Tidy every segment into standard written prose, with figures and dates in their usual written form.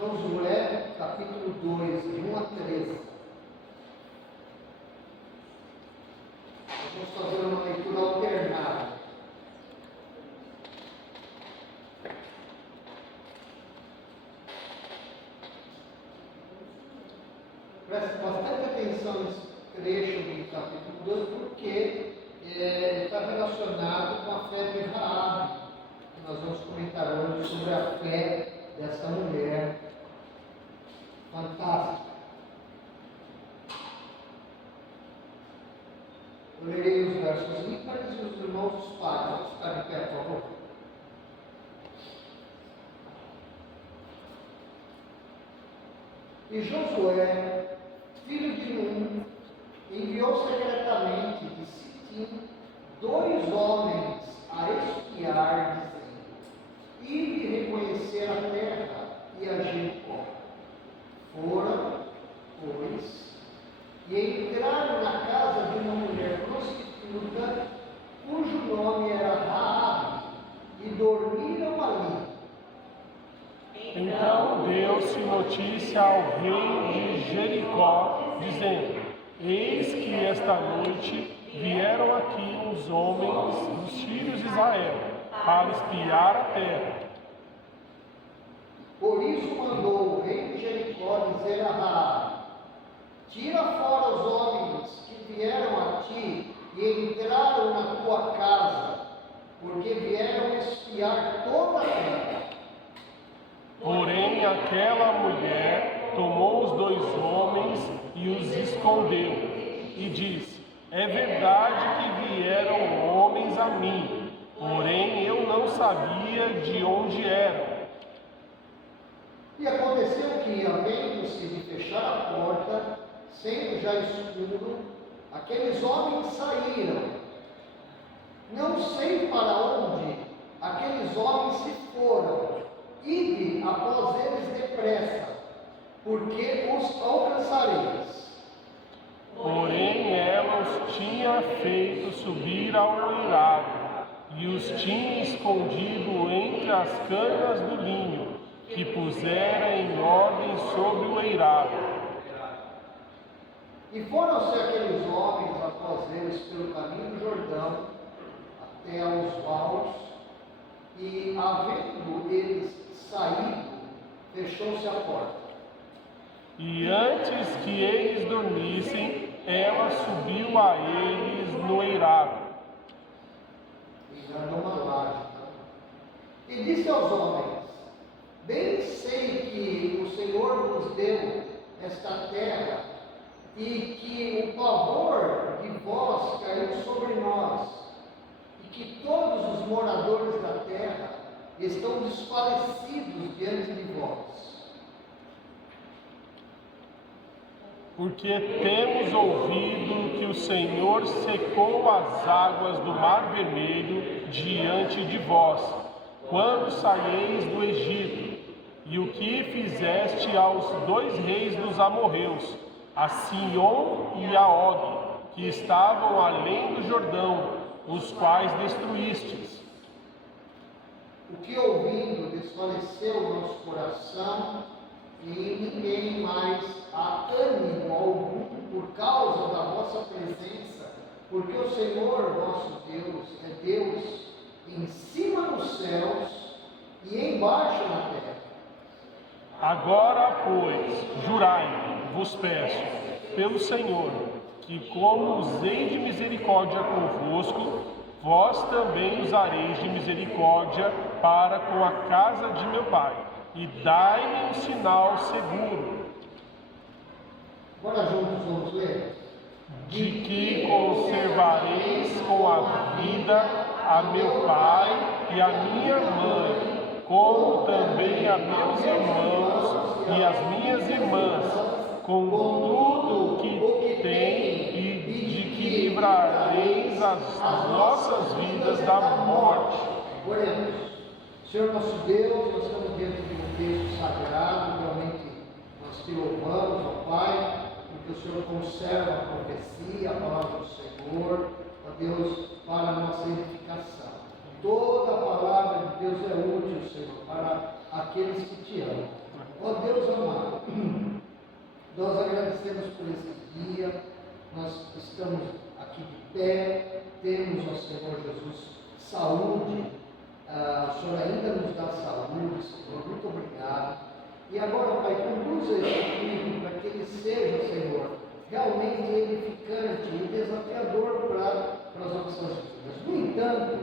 Josué, capítulo 2, de 1 a 13. Vamos fazer uma leitura alternada. Preste bastante atenção nesse trecho do capítulo 2, porque ele está relacionado com a fé de Raabe, que nós vamos comentar hoje sobre a fé dessa mulher fantástica. Eu lerei os versos ímpares e os irmãos os pares. Vamos ficar de pé, por favor. E Josué, filho de Nun, enviou secretamente de Sitim 2 homens a espiar, dizendo: ide reconhecer a terra e a Jericó. Foram, pois, e entraram na casa de uma mulher prostituta, cujo nome era Raabe, e dormiram ali. Então deu-se notícia ao rei de Jericó, dizendo: eis que esta noite vieram aqui uns homens dos filhos de Israel para espiar a terra. Por isso mandou o rei de Jericó dizer a Raabe: tira fora os homens que vieram a ti e entraram na tua casa, porque vieram espiar toda a terra. Porém aquela mulher tomou os 2 homens e os escondeu, e disse: é verdade que vieram homens a mim, porém eu não sabia de onde eram. E aconteceu que, havendo-se de fechar a porta, sendo já escuro, aqueles homens saíram. Não sei para onde aqueles homens se foram. Ide após eles depressa, porque os alcançareis. Porém ela os tinha feito subir ao eirado, e os tinha escondido entre as canas do linho, que pusera em ordem sobre o eirado. E foram-se aqueles homens após eles pelo caminho do Jordão, até aos vales, e havendo eles saído, fechou-se a porta. E antes que eles dormissem, ela subiu a eles no eirado. E era uma laje. E disse aos homens: bem sei que o Senhor nos deu esta terra, e que o pavor de vós caiu sobre nós, e que todos os moradores da terra estão desfalecidos diante de vós. Porque temos ouvido que o Senhor secou as águas do Mar Vermelho diante de vós, quando saíeis do Egito, e o que fizeste aos 2 reis dos amorreus, a Sion e a Og, que estavam além do Jordão, os quais destruístes. O que ouvindo desfaleceu o nosso coração, e ninguém mais há ânimo algum por causa da vossa presença, porque o Senhor vosso Deus é Deus em cima nos céus e embaixo na terra. Agora, pois, jurai-me, vos peço, pelo Senhor, que como usei de misericórdia convosco, vós também usareis de misericórdia para com a casa de meu pai, e dai-me um sinal seguro, Agora juntos vamos ler. de que conservareis com a vida a meu pai e a minha mãe, como também a meus irmãos e as minhas irmãs, com tudo o que tem, e de que livrareis as nossas vidas da morte. Oremos. Senhor nosso Deus, nós estamos diante de um texto sagrado, realmente nós te louvamos, ó Pai, porque o Senhor conserva a profecia, a palavra do Senhor, ó Deus, para a nossa edificação. Toda a palavra de Deus é útil, Senhor, para aqueles que te amam. Ó Deus amado, nós agradecemos por esse dia, nós estamos aqui de pé, temos, ó Senhor Jesus, saúde, o Senhor ainda nos dá saúde, Senhor, muito obrigado. E agora, Pai, conduza esse culto para que ele seja, Senhor, realmente edificante e desafiador para as nossas vidas. No entanto,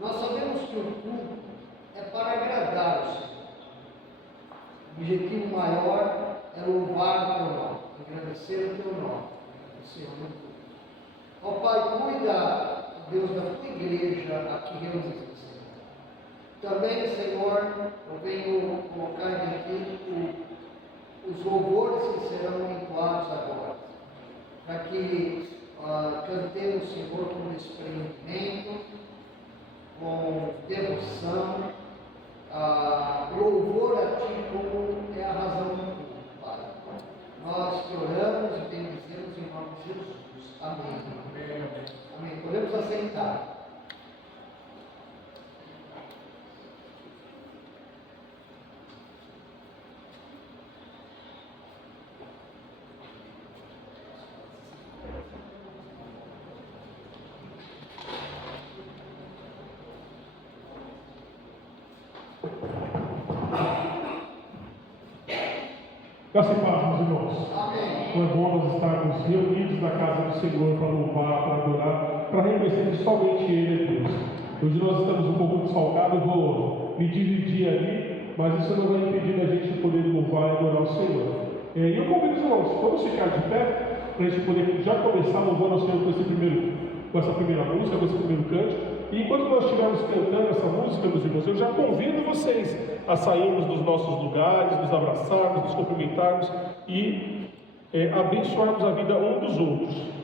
nós sabemos que o culto é para agradar o Senhor. O objetivo maior é louvar o teu nome, agradecer o teu nome, Senhor. Ó Pai, cuida, Deus, da tua igreja aqui reunida, Senhor. Também, Senhor, eu venho colocar aqui os louvores que serão entoados agora, para que cantemos, Senhor, com desprendimento, com devoção, louvor a Ti como é a razão do culto, Pai. Nós te oramos e bendizemos em nome de Jesus. Amém. Amém. Amém. Podemos assentar. Graça e paz, meus irmãos. Amém. Como é bom nós estarmos reunidos na casa do Senhor para louvar, para adorar, para reconhecer que somente Ele é Deus. Hoje nós estamos um pouco desfalcados, eu vou me dividir ali, mas isso não vai impedir a gente de poder louvar e adorar o Senhor. E eu convido os irmãos, vamos ficar de pé, para a gente poder já começar louvando ao Senhor com essa primeira música, com esse primeiro cântico. E enquanto nós estivermos cantando essa música, meus irmãos, eu já convido vocês a sairmos dos nossos lugares, nos abraçarmos, nos cumprimentarmos e abençoarmos a vida um dos outros.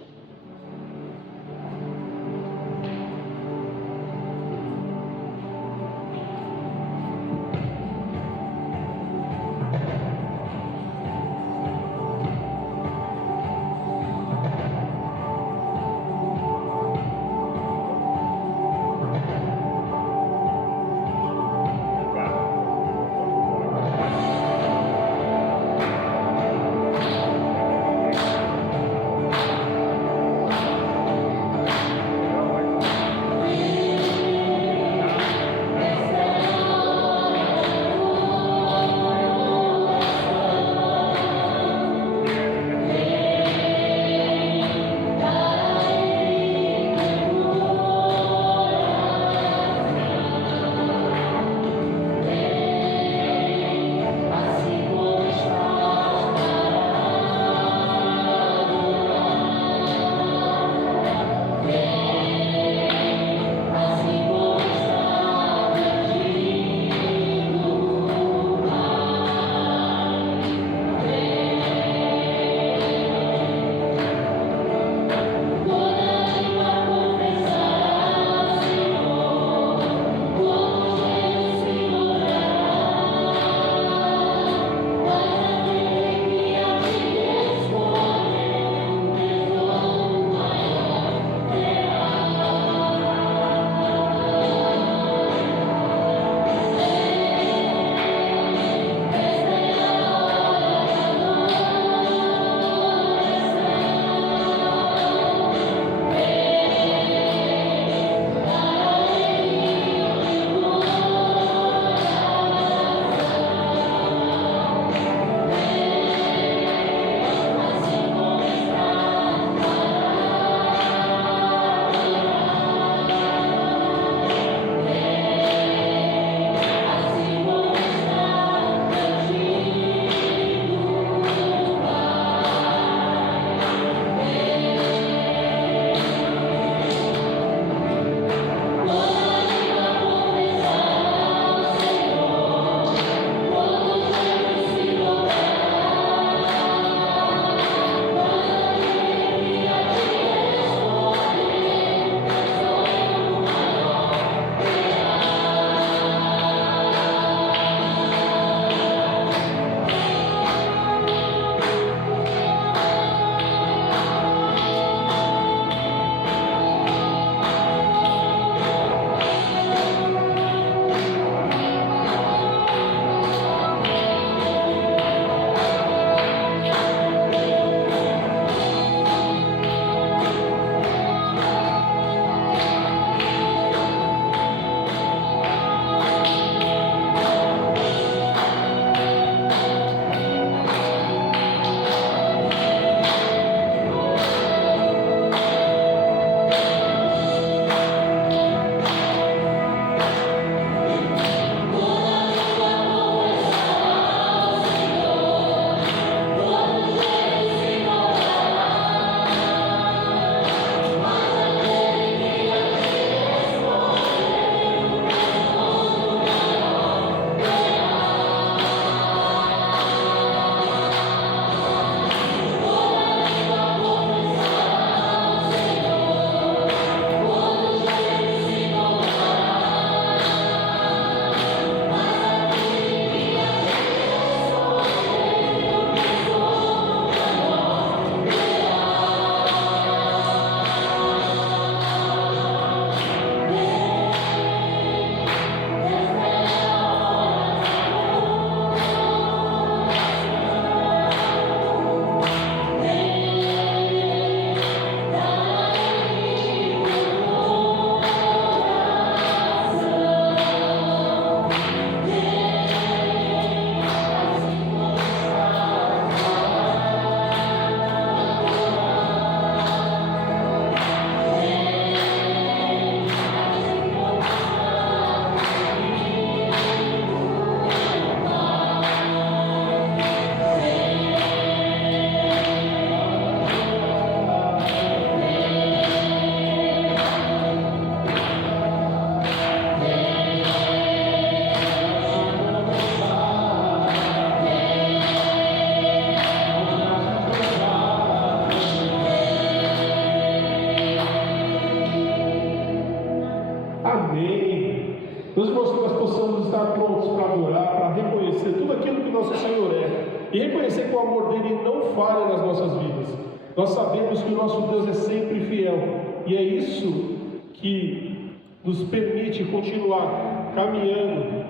Meus irmãos, que nós possamos estar prontos para adorar, para reconhecer tudo aquilo que nosso Senhor é, e reconhecer que o amor dele não falha nas nossas vidas. Nós sabemos que o nosso Deus é sempre fiel, e é isso que nos permite continuar caminhando,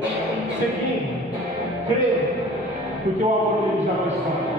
seguindo, crendo, porque o amor dele jamais falha.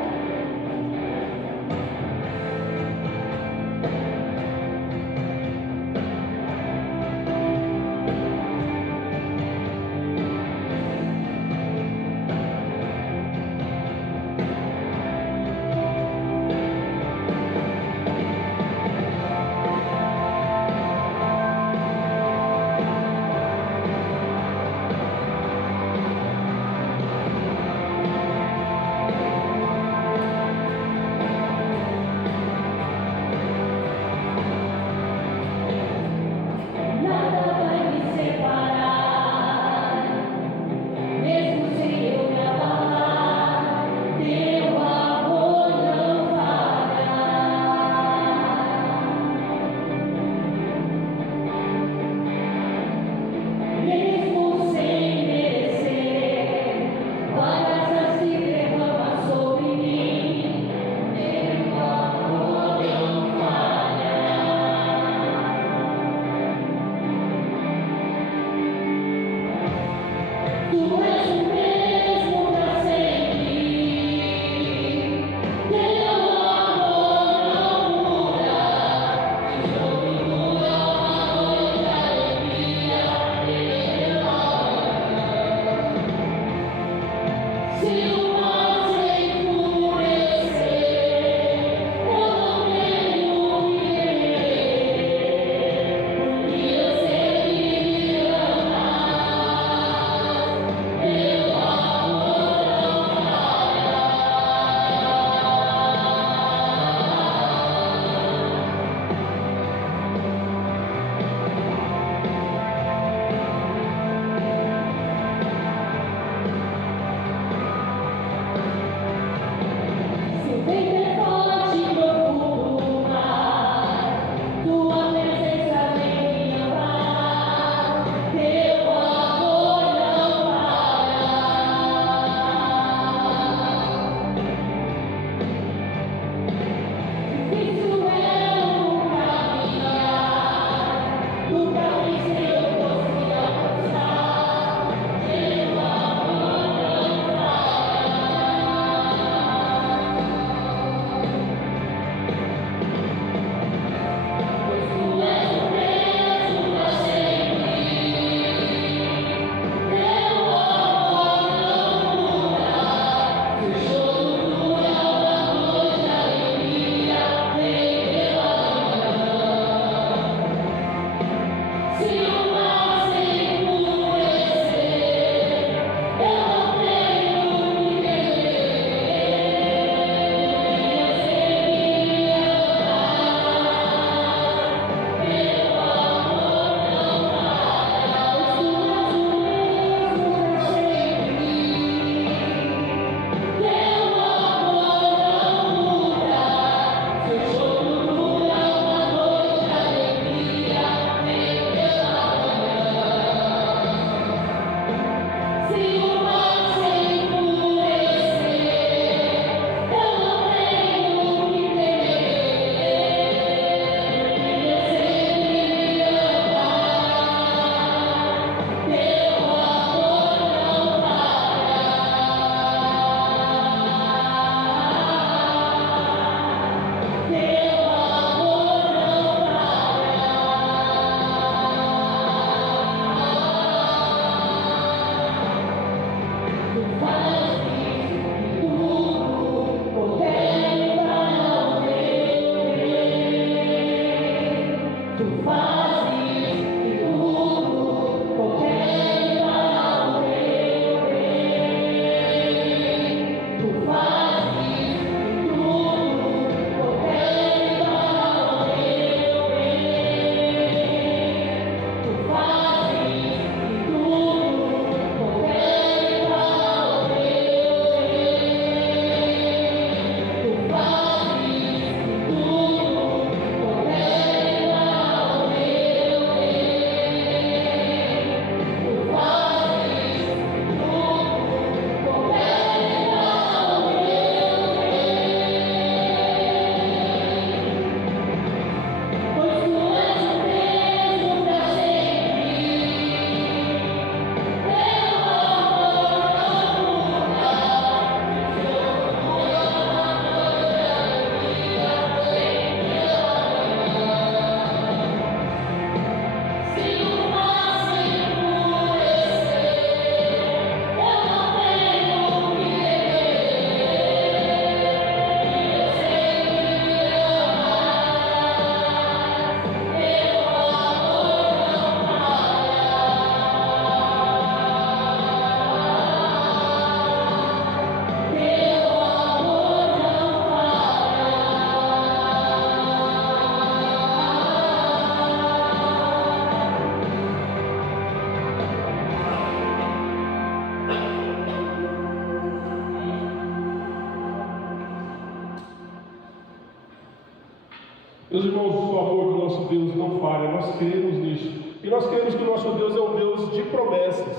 irmãos, o amor do nosso Deus não falha, nós cremos nisso. E nós cremos que o nosso Deus é um Deus de promessas.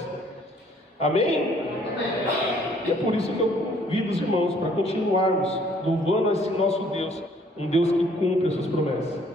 Amém? E é por isso que eu convido os irmãos para continuarmos louvando esse nosso Deus, um Deus que cumpre as suas promessas.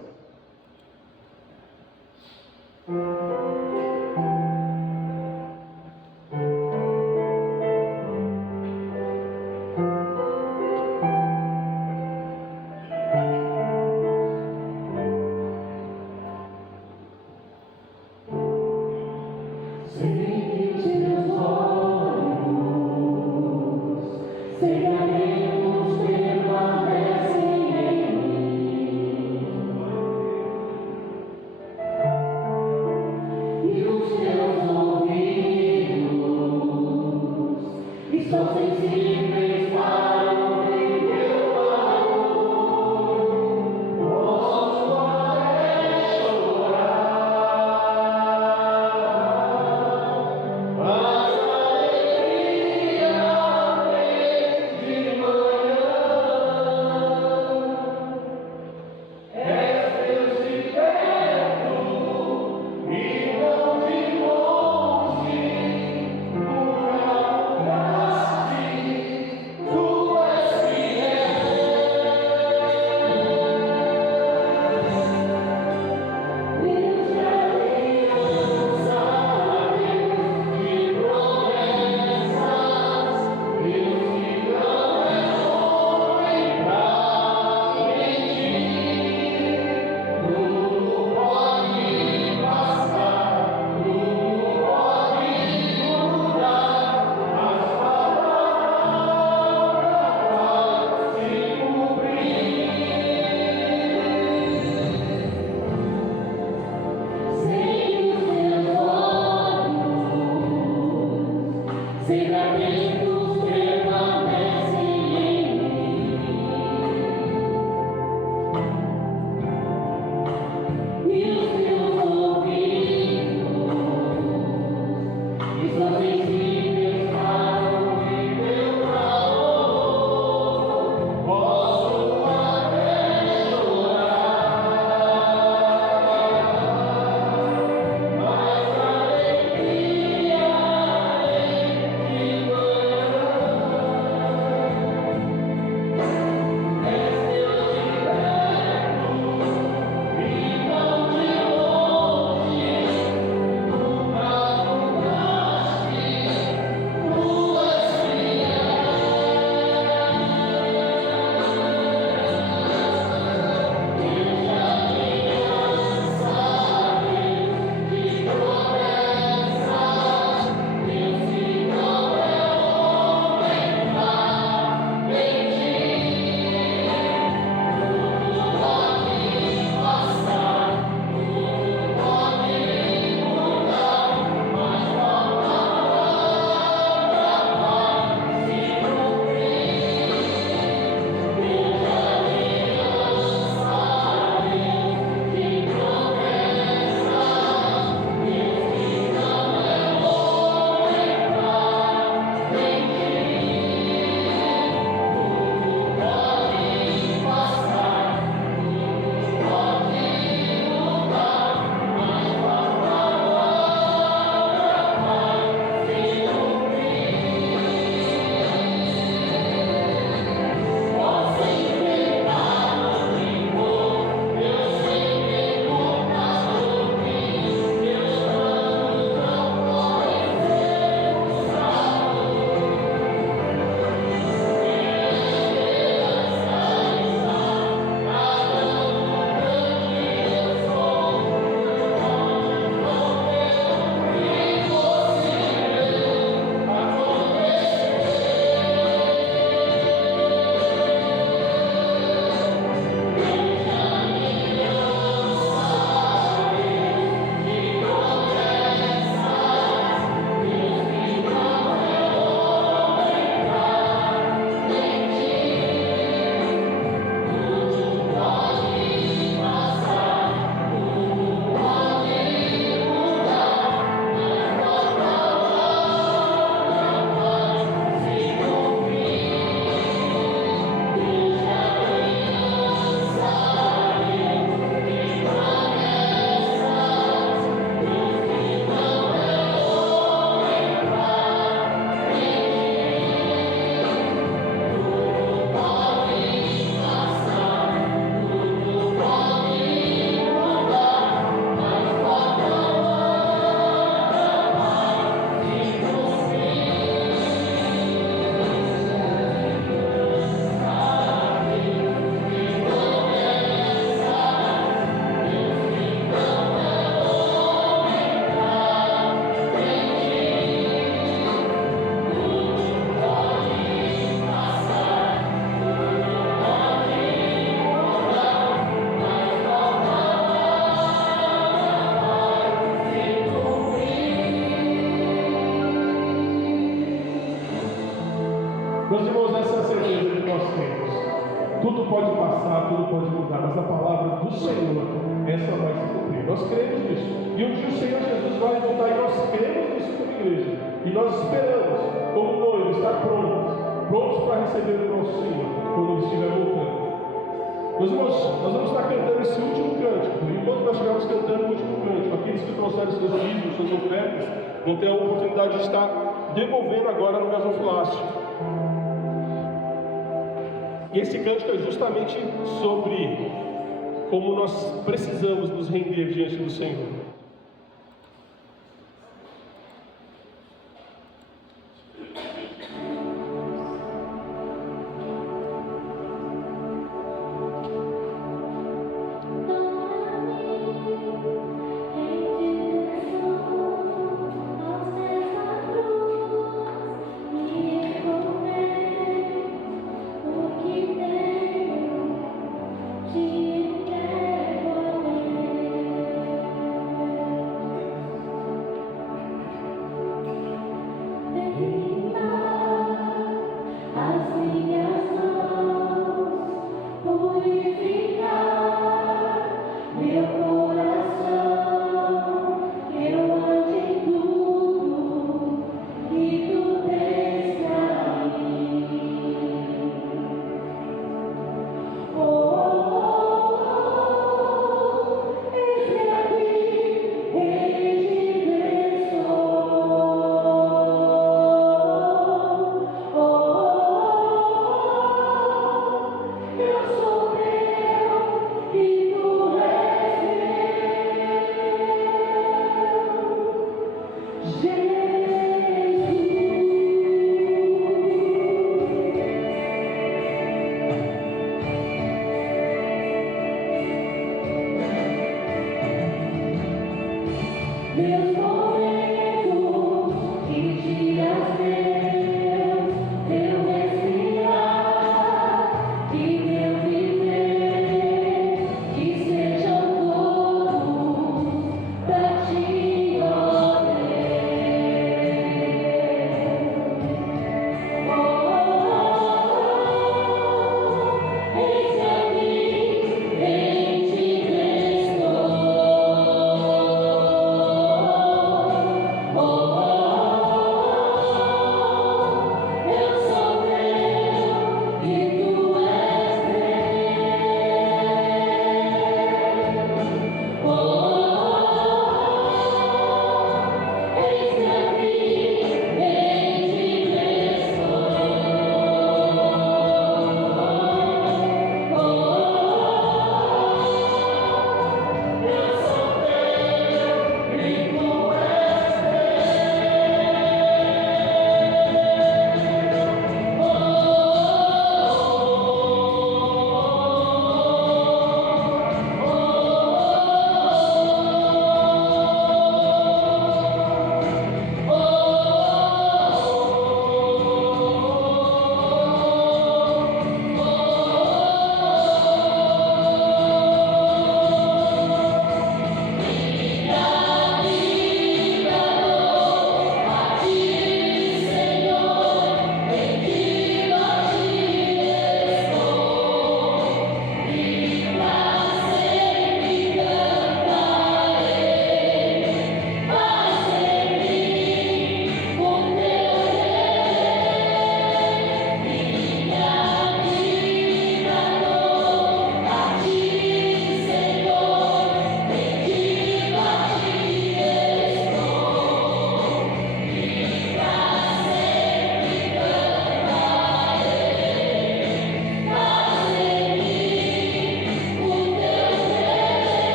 Meus irmãos, essa é a certeza que nós temos. Tudo pode passar, tudo pode mudar, mas a palavra do Senhor, essa vai se cumprir. Nós cremos nisso. E um dia o Senhor Jesus vai voltar e nós cremos nisso como igreja. E nós esperamos, como noivo, estar prontos para receber o nosso Senhor quando Ele estiver voltando. Meus irmãos, nós vamos estar cantando esse último cântico. Enquanto nós estivermos cantando o último cântico, aqueles que trouxeram seus dízimos, suas ofertas, vão ter a oportunidade de estar devolvendo agora no gasofilácio. E esse cântico é justamente sobre como nós precisamos nos render diante do Senhor. Oh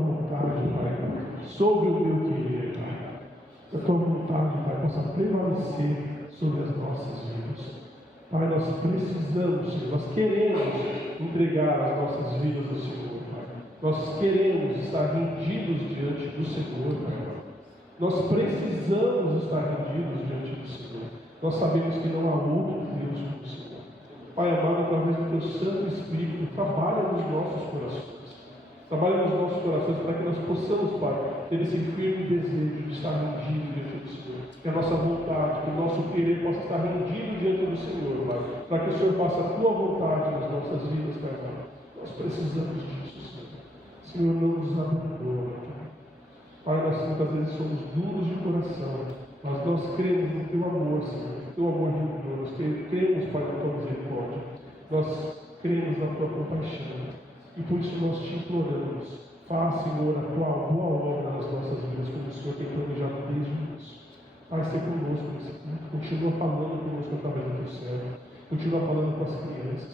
vontade, Pai, sobre o meu querer, Pai. Que a tua vontade, Pai, possa prevalecer sobre as nossas vidas. Pai, nós precisamos, Senhor, nós queremos entregar as nossas vidas ao Senhor, Pai. Nós queremos estar rendidos diante do Senhor, Pai. Nós precisamos estar rendidos diante do Senhor. Nós sabemos que não há outro Deus como o Senhor. Pai amado, através do Teu Santo Espírito, trabalha nos nossos corações. Trabalha nos nossos corações para que nós possamos, Pai, ter esse firme desejo de estar rendido diante do Senhor. Que a nossa vontade, que o nosso querer possa estar rendido diante do Senhor, Pai. Para que o Senhor faça a Tua vontade nas nossas vidas, Pai amado. Nós precisamos disso, Senhor. Senhor, não nos abandona, Pai. Pai, nós muitas vezes somos duros de coração, mas nós cremos no Teu amor, Senhor, no Teu amor redentor. Nós cremos, Pai, na Tua misericórdia. Nós cremos na Tua compaixão. E por isso nós te imploramos, faça, Senhor, a Tua boa obra nas nossas vidas, como o Senhor tem planejado desde o início. Pai, esteja conosco nesse tempo. Continua falando conosco através do Teu servo. Continua falando com as crianças.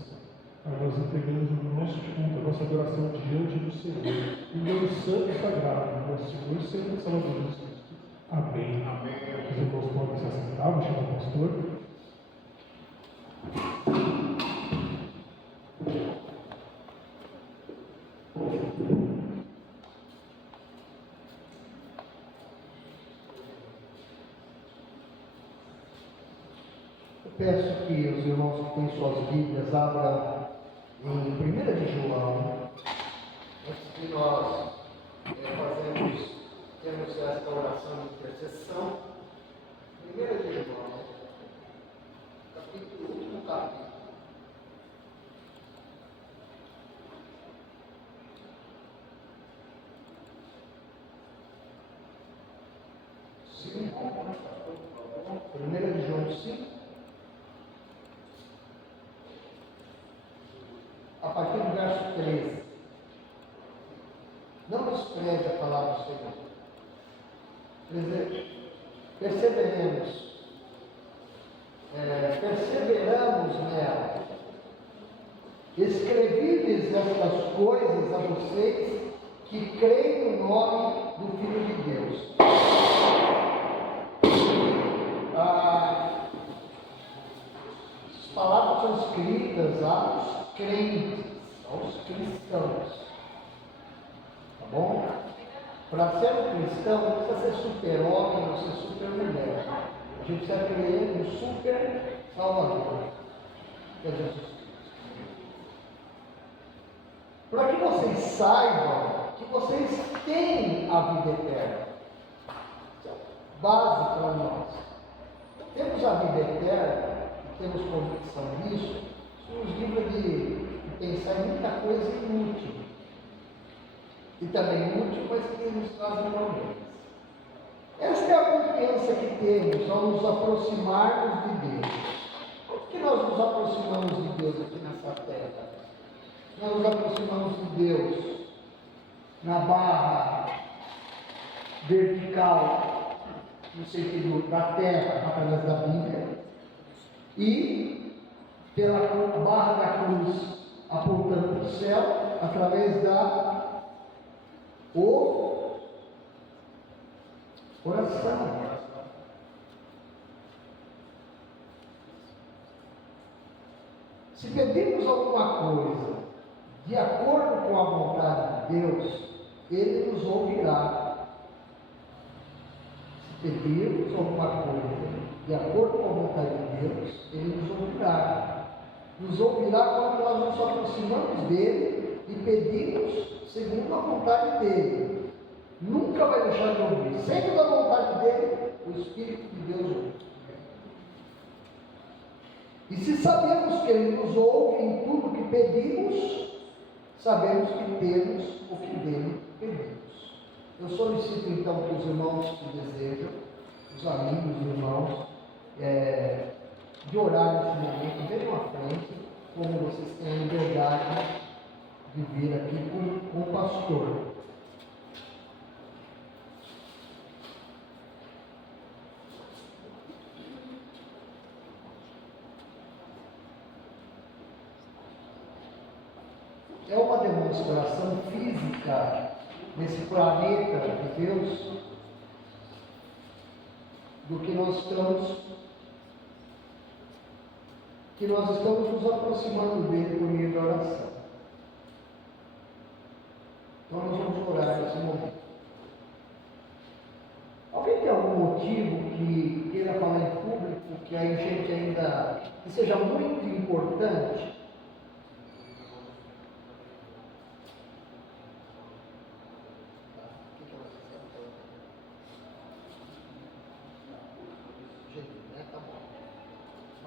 Pai, nós entregamos o nosso culto, a nossa adoração diante do Senhor. Em nome santo e sagrado, nosso Senhor, sempre Salvador Jesus Cristo. Amém. Amém. Os irmãos podem se assentar, vou chamar o pastor. Peço que os irmãos que têm suas Bíblias abram em 1 de João, antes que nós temos esta oração de intercessão. 1 de João, último capítulo. Primeira de João 5. A partir do verso 13. Não despreze a palavra do Senhor. Perseveramos nela. Escrevi-lhes estas coisas a vocês que creem no nome do Filho de Deus. As palavras são escritas aos crentes, aos cristãos. Tá bom? Para ser um cristão não precisa ser super-homem ou ser super-mulher. A gente precisa crer no super-salvador, que é Jesus Cristo. Para que vocês saibam que vocês têm a vida eterna. Base para nós. Temos a vida eterna, temos convicção disso, isso nos livra de pensar em muita coisa inútil. E também útil, mas que nos traz problemas. Esta é a confiança que temos ao nos aproximarmos de Deus. Como que nós nos aproximamos de Deus aqui nessa terra? Nós nos aproximamos de Deus na barra vertical, no sentido da terra, através da Bíblia, e pela barra da cruz, apontando para o céu, através da oração. Se pedirmos alguma coisa de acordo com a vontade de Deus, Ele nos ouvirá. Se pedirmos alguma coisa de acordo com a vontade de Deus, Ele nos ouvirá. Nos ouvirá quando nós nos aproximamos dEle e pedimos segundo a vontade dEle. Nunca vai deixar de ouvir. Sempre da vontade dEle, o Espírito de Deus ouve. E se sabemos que Ele nos ouve em tudo que pedimos, sabemos que temos o que dele pedimos. Eu solicito então que os irmãos que desejam, os amigos, os irmãos, de orar nesse momento, venham à frente, como vocês têm a liberdade de vir aqui com o pastor. É uma demonstração física nesse planeta de Deus, do que nós estamos nos aproximando dele por meio da oração. Então nós vamos orar nesse momento. Alguém tem algum motivo que queira falar em público, que a gente ainda, que seja muito importante?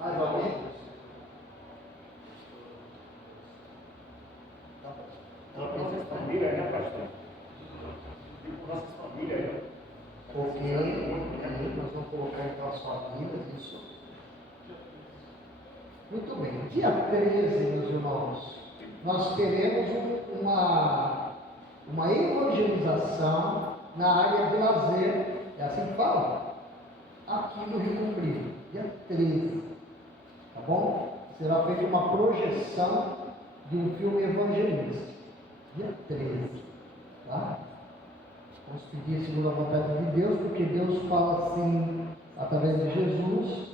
Mais alguém? Nossas famílias, né, pastor? Nossas famílias, né? Ok, nós vamos colocar então as famílias, isso. Muito bem, dia 13, meus irmãos, nós teremos uma evangelização na área de lazer, é assim que fala, aqui no Rio Comprido, dia 13. Tá bom? Será feita uma projeção de um filme evangelista. Dia 13. Tá? Vamos pedir segundo a vontade de Deus, porque Deus fala assim, através de Jesus,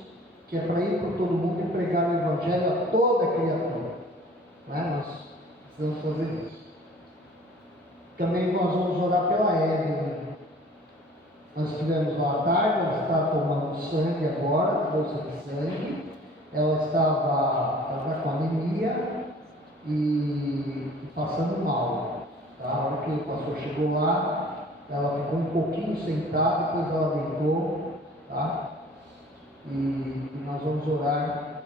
que é para ir por todo mundo e pregar o Evangelho a toda criatura. Né? Nós precisamos fazer isso. Também nós vamos orar pela Evelyn. Nós estivemos lá à tarde, ela está tomando sangue agora, bolsa de sangue. Ela estava com anemia e passando mal. Tá? A hora que o pastor chegou lá, ela ficou um pouquinho sentada, depois ela deitou. Tá? E nós vamos orar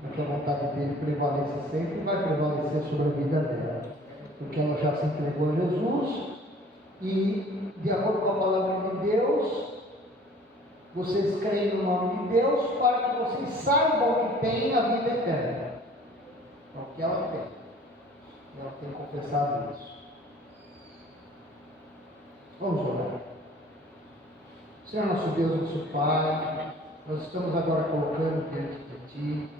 para que a vontade dele prevaleça sempre e vai prevalecer sobre a vida dela. Porque ela já se entregou a Jesus e, de acordo com a palavra de Deus, vocês creem no nome de Deus para que vocês saibam que têm a vida eterna. É o que ela tem. Ela tem confessado isso. Vamos orar. Senhor nosso Deus, nosso Pai, nós estamos agora colocando diante de Ti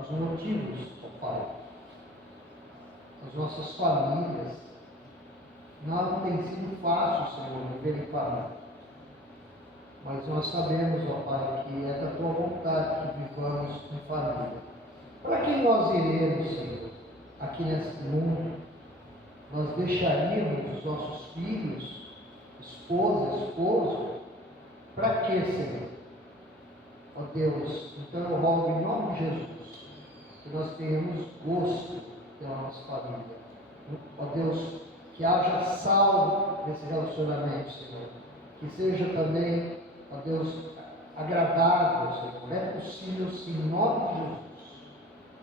os motivos, ó Pai. As nossas famílias. Não tem sido fácil, Senhor, viver em família. Mas nós sabemos, ó Pai, que é da Tua vontade que vivamos em família. Para quem nós iremos, Senhor, aqui nesse mundo? Nós deixaríamos os nossos filhos, esposa, esposo? Para quê, Senhor? Ó Deus, então eu rogo em nome de Jesus, que nós tenhamos gosto pela nossa família. Ó Deus, que haja salvo nesse relacionamento, Senhor. Que seja também, ó Deus, agradável, Senhor. É possível sim, em nome de Jesus.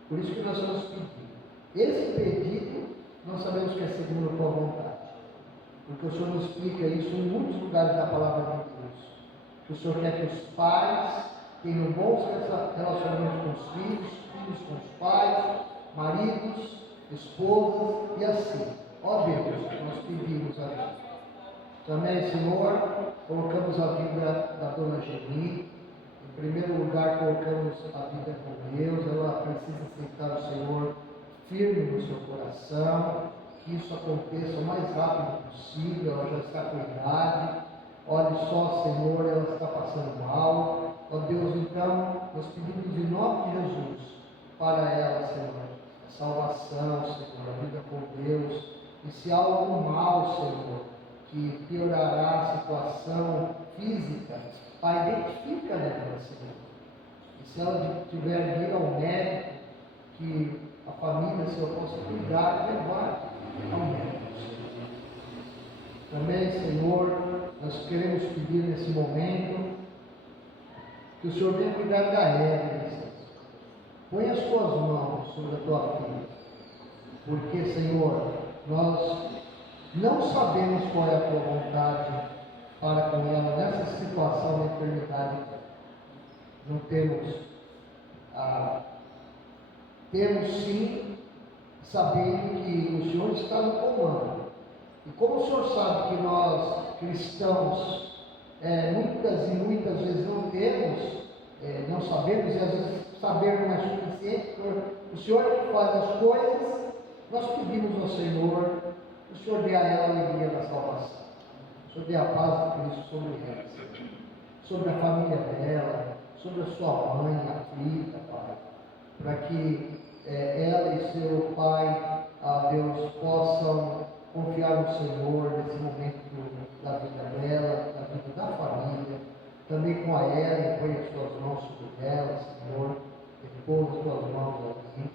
Por isso que nós estamos pedindo. Esse pedido, nós sabemos que é segundo a tua vontade. Porque o Senhor nos explica isso em muitos lugares da palavra de Deus. Que o Senhor quer que os pais tenham bons relacionamentos com os filhos, filhos com os pais, maridos, esposas e assim. Ó Deus, nós pedimos a Deus. Também, Senhor, colocamos a vida da dona Geni. Em primeiro lugar, colocamos a vida com Deus. Ela precisa aceitar o Senhor firme no seu coração. Que isso aconteça o mais rápido possível. Ela já está com idade. Olhe só, Senhor, ela está passando mal. Ó Deus, então, nós pedimos em nome de Jesus para ela, Senhor, a salvação, Senhor, a vida com Deus. E se há algum mal, Senhor, que piorará a situação física, Pai, identifica nela, Senhor. E se ela tiver de ir ao médico, que a família, Senhor, possa cuidar e levar ao médico, Senhor. Também, Senhor, nós queremos pedir nesse momento que o Senhor venha cuidar da Evelyn, Senhor. Põe as tuas mãos sobre a tua filha, porque, Senhor, nós não sabemos qual é a tua vontade para com ela nessa situação de enfermidade. Não temos, temos sim, sabendo que o Senhor está no comando. E como o Senhor sabe que nós, cristãos, muitas vezes não temos, não sabemos, e às vezes saber não é suficiente, o Senhor é que faz as coisas, nós pedimos ao Senhor o Senhor dê a ela a alegria da salvação. O Senhor dê a paz de Cristo sobre ela, Senhor. Sobre a família dela, sobre a sua mãe aflita, Pai, para que ela e seu pai, Deus, possam confiar no Senhor nesse momento da vida dela, da vida da família. Também com a Ellen, põe as tuas mãos sobre ela, Senhor, repousa as tuas mãos aqui.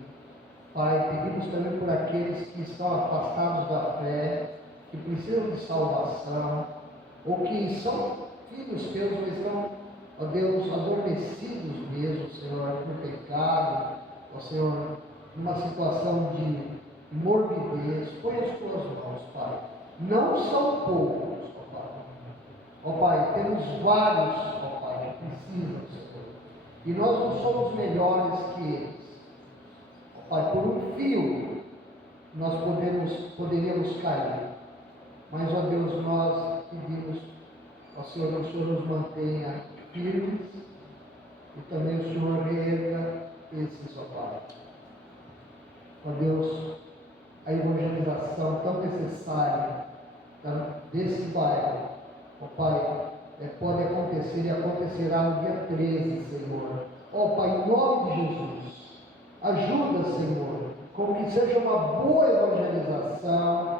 Pai, pedimos também por aqueles que estão afastados da fé, que precisam de salvação, ou que são filhos teus, mas estão, ó Deus, adormecidos mesmo, Senhor, por pecado, ó Senhor, numa situação de morbidez. Põe as tuas mãos, Pai. Não são poucos, ó Pai. Ó Pai, temos vários, ó Pai, que precisam, Senhor. E nós não somos melhores que eles. Ó Pai, por um fio nós poderíamos cair. Mas, ó Deus, nós pedimos, ó Senhor, que o Senhor nos mantenha firmes e também o Senhor reerga esses, ó Pai. Ó Deus, a evangelização tão necessária desse bairro, ó Pai, pode acontecer e acontecerá no dia 13, Senhor. Ó Pai, em nome de Jesus, ajuda, Senhor, com que seja uma boa evangelização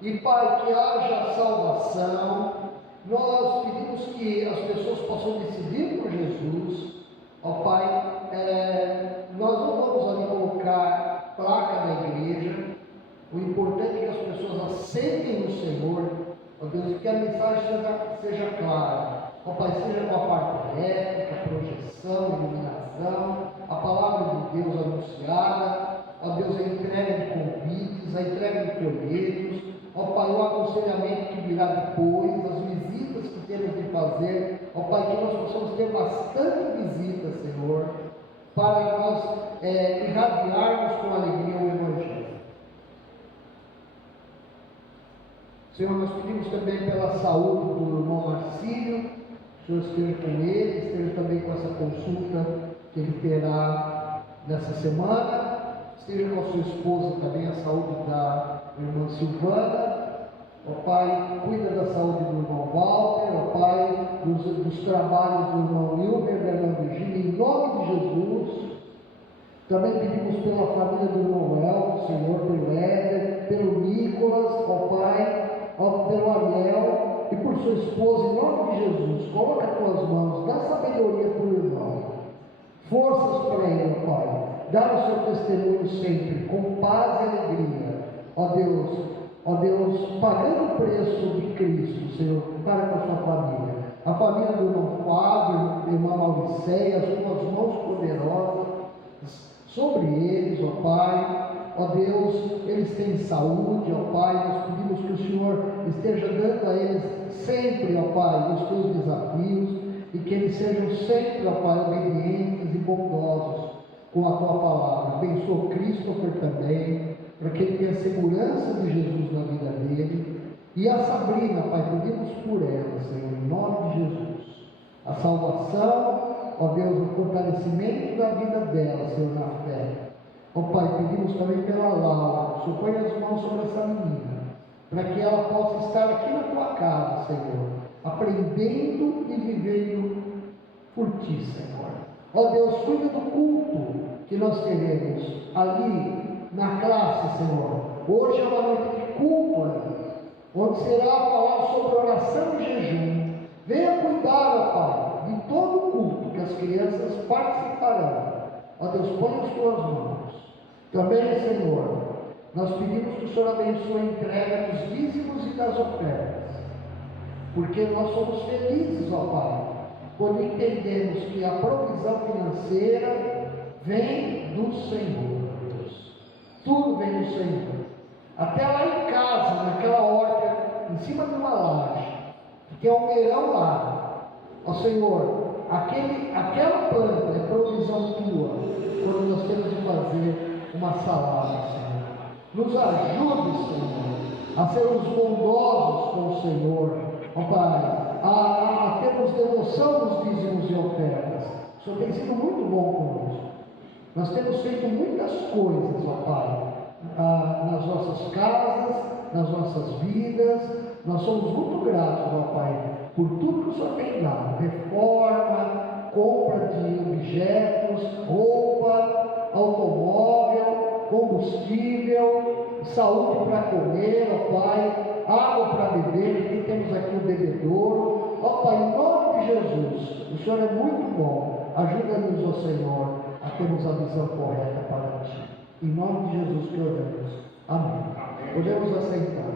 e, Pai, que haja salvação. Nós pedimos que as pessoas possam decidir por Jesus. Ó Pai, nós não vamos ali colocar placa da igreja. O importante é que as pessoas aceitem o Senhor, ó Deus, que a mensagem seja clara. Ó Pai, seja com a parte réplica, projeção, iluminação, a palavra de Deus anunciada, ó Deus, a entrega de convites, a entrega de folhetos, ó Pai, o aconselhamento que virá depois, as visitas que temos de fazer, ó Pai, que nós possamos ter bastante visitas, Senhor, para nós irradiarmos com alegria o Evangelho. Senhor, nós pedimos também pela saúde do irmão Marcílio, o Senhor esteja com ele, esteja também com essa consulta que ele terá nessa semana, esteja com a sua esposa também, a saúde da irmã Silvana. Ó Pai, cuida da saúde do irmão Walter, ó Pai, dos trabalhos do irmão Wilber, da irmã Virgínia, em nome de Jesus. Também pedimos pela família do irmão El, Senhor, pelo Éder, pelo Nicolas, ó Pai, pelo Ariel e por sua esposa, em nome de Jesus. Coloca as tuas mãos, dá sabedoria para o irmão, forças para ele, ó Pai. Dá o seu testemunho sempre, com paz e alegria, ó Deus, pagando o preço de Cristo, Senhor, para com a sua família. A família do irmão Fábio, do irmão Mauricéia, as tuas mãos poderosas sobre eles, ó Pai. Ó Deus, eles têm saúde, ó Pai, nós pedimos que o Senhor esteja dando a eles sempre, ó Pai, os teus desafios, e que eles sejam sempre, ó Pai, obedientes e bondosos com a tua palavra. Abençoa o Christopher também, para que ele tenha segurança de Jesus na vida dele, e a Sabrina, Pai, pedimos por ela, Senhor, em nome de Jesus, a salvação, ó Deus, o fortalecimento da vida dela, Senhor, na fé. Ó Pai, pedimos também pela Laura, o Senhor põe as mãos sobre essa menina, para que ela possa estar aqui na tua casa, Senhor, aprendendo e vivendo por ti, Senhor. Ó Deus, cuida do culto que nós teremos ali na classe, Senhor. Hoje é uma noite de culto ali, onde será falado sobre oração e jejum. Venha cuidar, ó Pai, de todo o culto que as crianças participarão. Ó Deus, põe as tuas mãos. Também, Senhor, nós pedimos que o Senhor abençoe a entrega dos dízimos e das ofertas, porque nós somos felizes, ó Pai, quando entendemos que a provisão financeira vem do Senhor. Tudo vem do Senhor. Até lá em casa, naquela horta, em cima de uma laje, que tem um meirão lá. Ó Senhor, aquela planta é provisão tua, quando nós temos de fazer uma salada, Senhor. Nos ajude, Senhor, a sermos bondosos com o Senhor, ó Pai, a termos devoção dos dízimos e ofertas. O Senhor tem sido muito bom conosco. Nós temos feito muitas coisas, ó Pai, nas nossas casas, nas nossas vidas. Nós somos muito gratos, ó Pai, por tudo que o Senhor tem dado: reforma, compra de objetos, roupa, automóvel, combustível, saúde para comer, ó Pai, água para beber. Aqui temos aqui o bebedouro. Ó Pai, em nome de Jesus, o Senhor é muito bom. Ajuda-nos, ó Senhor, a termos a visão correta para Ti. Em nome de Jesus que oramos. Amém. Podemos aceitar.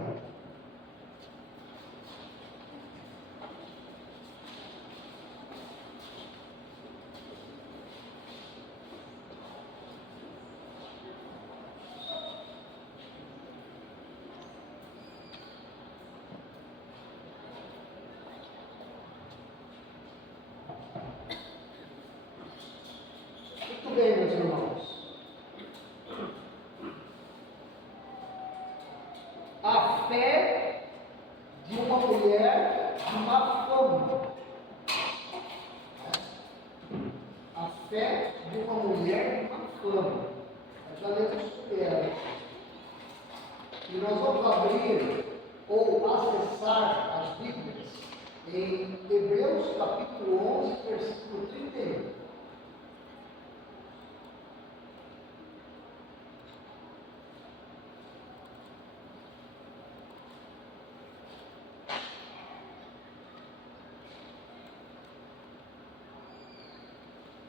Muito bem, meus irmãos. A fé de uma mulher de má fama. A fé de uma mulher de má fama. Nós já lemos sobre ela. E nós vamos abrir ou acessar as Bíblias em Hebreus capítulo 11, versículo 31.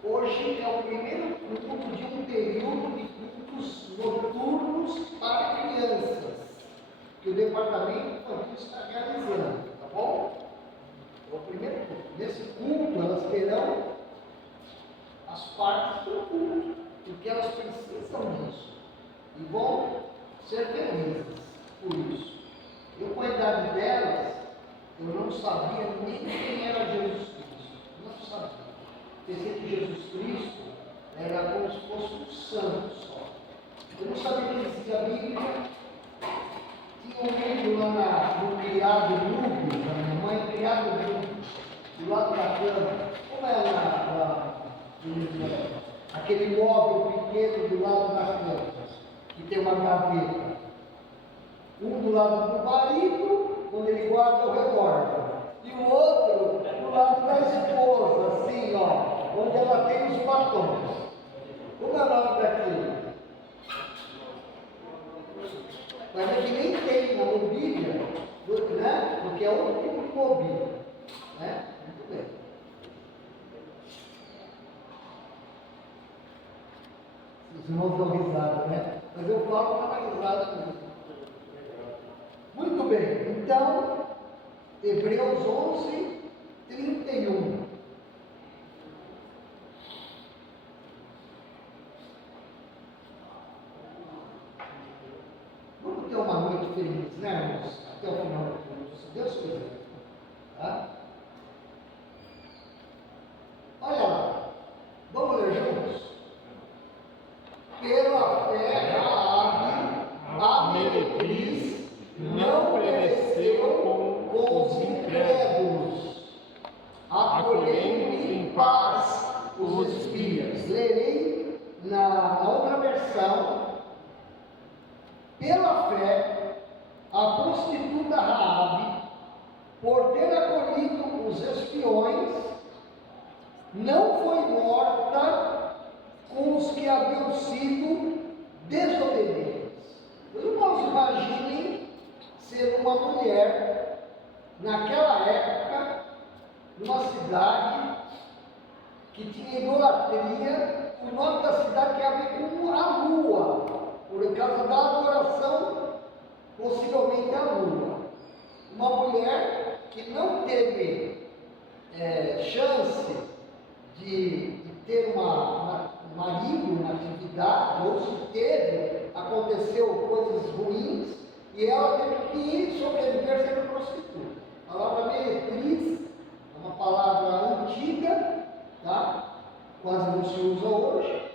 Hoje é o primeiro culto de um período de cultos noturnos para crianças, que o departamento infantil está realizando, tá bom? É o primeiro culto. Nesse culto elas terão as partes do culto, porque elas precisam disso, e vão ser felizes por isso. Eu, com a idade delas, eu não sabia nem quem era Jesus Cristo, não sabia. Pensei que Jesus Cristo era como se fosse um santo só. Eu não sabia que existia a Bíblia. Tinha um livro lá no criado Núbio, da minha mãe, criado Núbio, do lado da cama. Como é aquele móvel pequeno do lado da cama, que tem uma gaveta. Um do lado do marido, onde ele guarda o revólver. E o outro do lado da esposa, assim, ó, onde ela tem os batons. Como é o nome daquilo? Mas é que nem tem na mobília, né? Porque é outro tipo de mobília, né? Muito bem. Os irmãos dão risada, né? Mas eu falo para dar risada mesmo. Muito bem, então, Hebreus 11, 31. Vamos ter uma noite feliz, né, irmãos? Até o final do culto, se Deus quiser. Tá? Olha lá, vamos ler juntos? Pela fé, Raabe, a meretriz, não pereceu com os incrédulos, acolhendo em paz os espias. Lerei na outra versão. Pela fé, a prostituta Raabe, por ter acolhido os espiões, não foi morta com os que haviam sido desobedientes. Irmãos, imaginem ser uma mulher, naquela época, numa cidade que tinha idolatria. O nome da cidade tinha a ver com a lua, por causa da adoração, possivelmente à lua. Uma mulher que não teve chance de ter um marido, uma atividade, ou se teve, aconteceu coisas ruins, e ela teve que sobreviver sendo prostituta. A palavra meretriz é uma palavra antiga, tá? Quase não se usa hoje.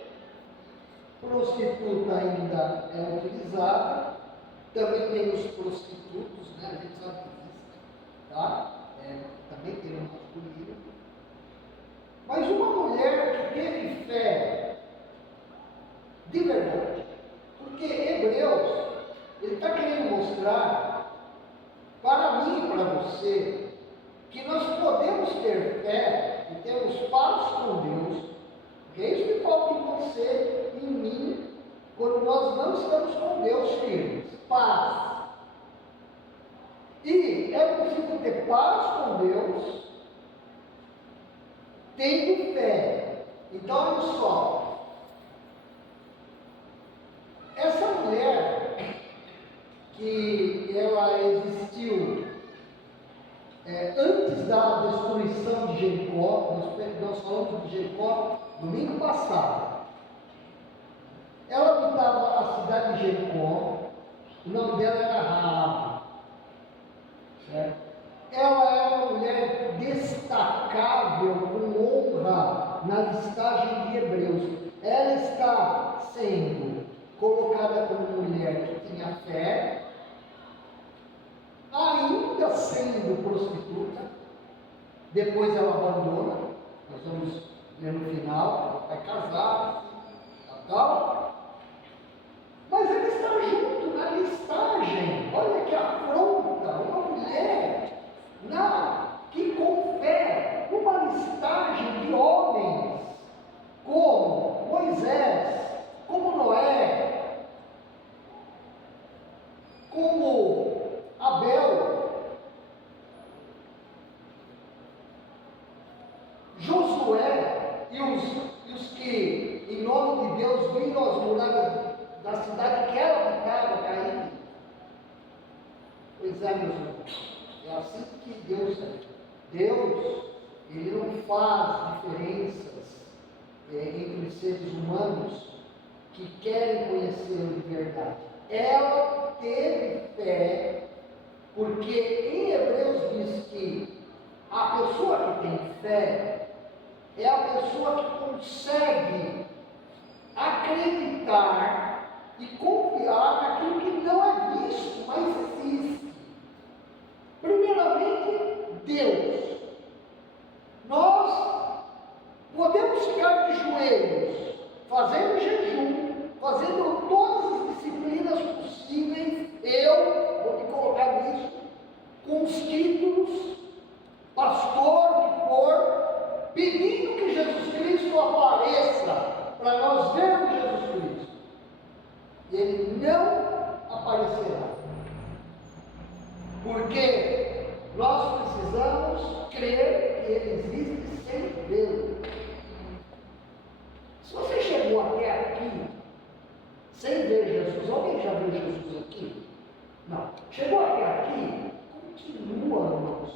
Prostituta ainda é utilizada. Também tem os prostitutos, né? A gente sabe que existe, tá? Também tem um masculino. Mas uma mulher que teve fé de verdade, porque Hebreus, ele está querendo mostrar ter fé e termos paz com Deus, porque é isso que falta em você e em mim, quando nós não estamos com Deus firmes. Paz. E é possível ter paz com Deus tendo fé. Então, olha só. Essa mulher que ela existiu antes da destruição de Jericó, nós falamos de Jericó domingo passado. Ela habitava a cidade de Jericó, o nome dela era Raabe. Certo? Ela é uma mulher destacável, com honra, na listagem de Hebreus. Ela está sendo colocada como mulher que tinha fé, ainda sendo prostituta. Depois ela abandona, nós vamos ler no final, ela vai casar, tal. Mas ela está junto na listagem. Olha que afronta, uma mulher que com fé, uma listagem de homens, como Moisés, como Noé, como Abel, Josué e os que, em nome de Deus, viram as muralhas da cidade que ela habitava cair. Pois é, meus irmãos, é assim que Deus é. Deus, Ele não faz diferenças entre seres humanos que querem conhecê-lo de verdade. Ela teve fé, porque em Hebreus diz que a pessoa que tem fé é a pessoa que consegue acreditar e confiar naquilo que não é visto, mas existe. Primeiramente, Deus. Nós podemos ficar de joelhos, fazendo jejum, fazendo todas as disciplinas possíveis, eu vou me colocar nisso, com os títulos, pastor, que for, pedindo que Jesus Cristo apareça, para nós vermos Jesus Cristo. E Ele não aparecerá. Porque nós precisamos crer que Ele existe sem vê-lo. Se você chegou até aqui sem ver Jesus, alguém já viu Jesus aqui? Não. Chegou até aqui, continua, irmãos,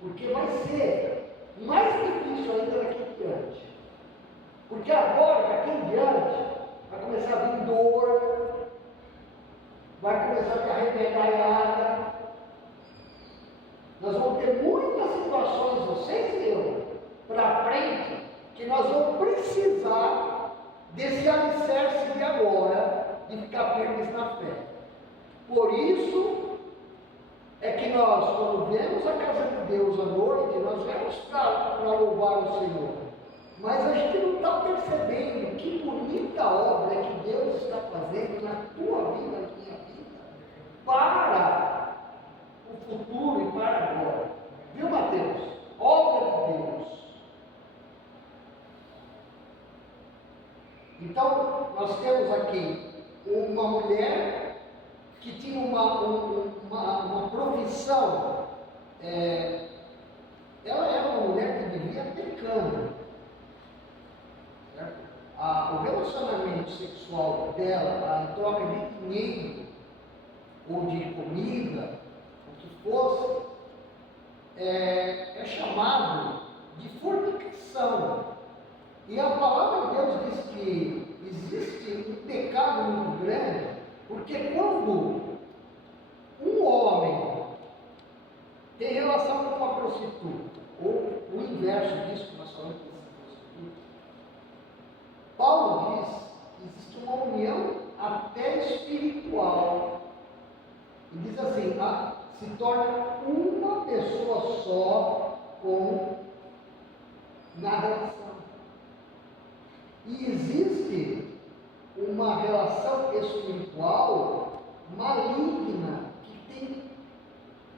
porque vai ser mais difícil ainda daqui em diante. Porque agora, daqui em diante, vai começar a vir dor, vai começar a ter arrebentada. Nós vamos ter muitas situações, vocês e eu, para frente, que nós vamos precisar desse alicerce de agora, de ficar firmes na fé. Por isso é que nós, quando vemos a casa de Deus à noite, nós vemos para louvar o Senhor. Mas a gente não está percebendo que bonita obra que Deus está fazendo na tua vida, na minha vida, para o futuro e para agora. Viu, Mateus? Obra de Deus. Então, nós temos aqui uma mulher que tinha uma profissão, ela era uma mulher que vivia pecando. Certo? O relacionamento sexual dela, a troca de dinheiro, ou de comida, o que fosse, é chamado de fornicação. E a palavra de Deus diz que existe um pecado muito grande, porque quando um homem tem relação com uma prostituta, ou o inverso disso que nós falamos com essa prostituta, Paulo diz que existe uma união até espiritual. E diz assim, se torna uma pessoa só na relação. E existe uma relação espiritual maligna, que tem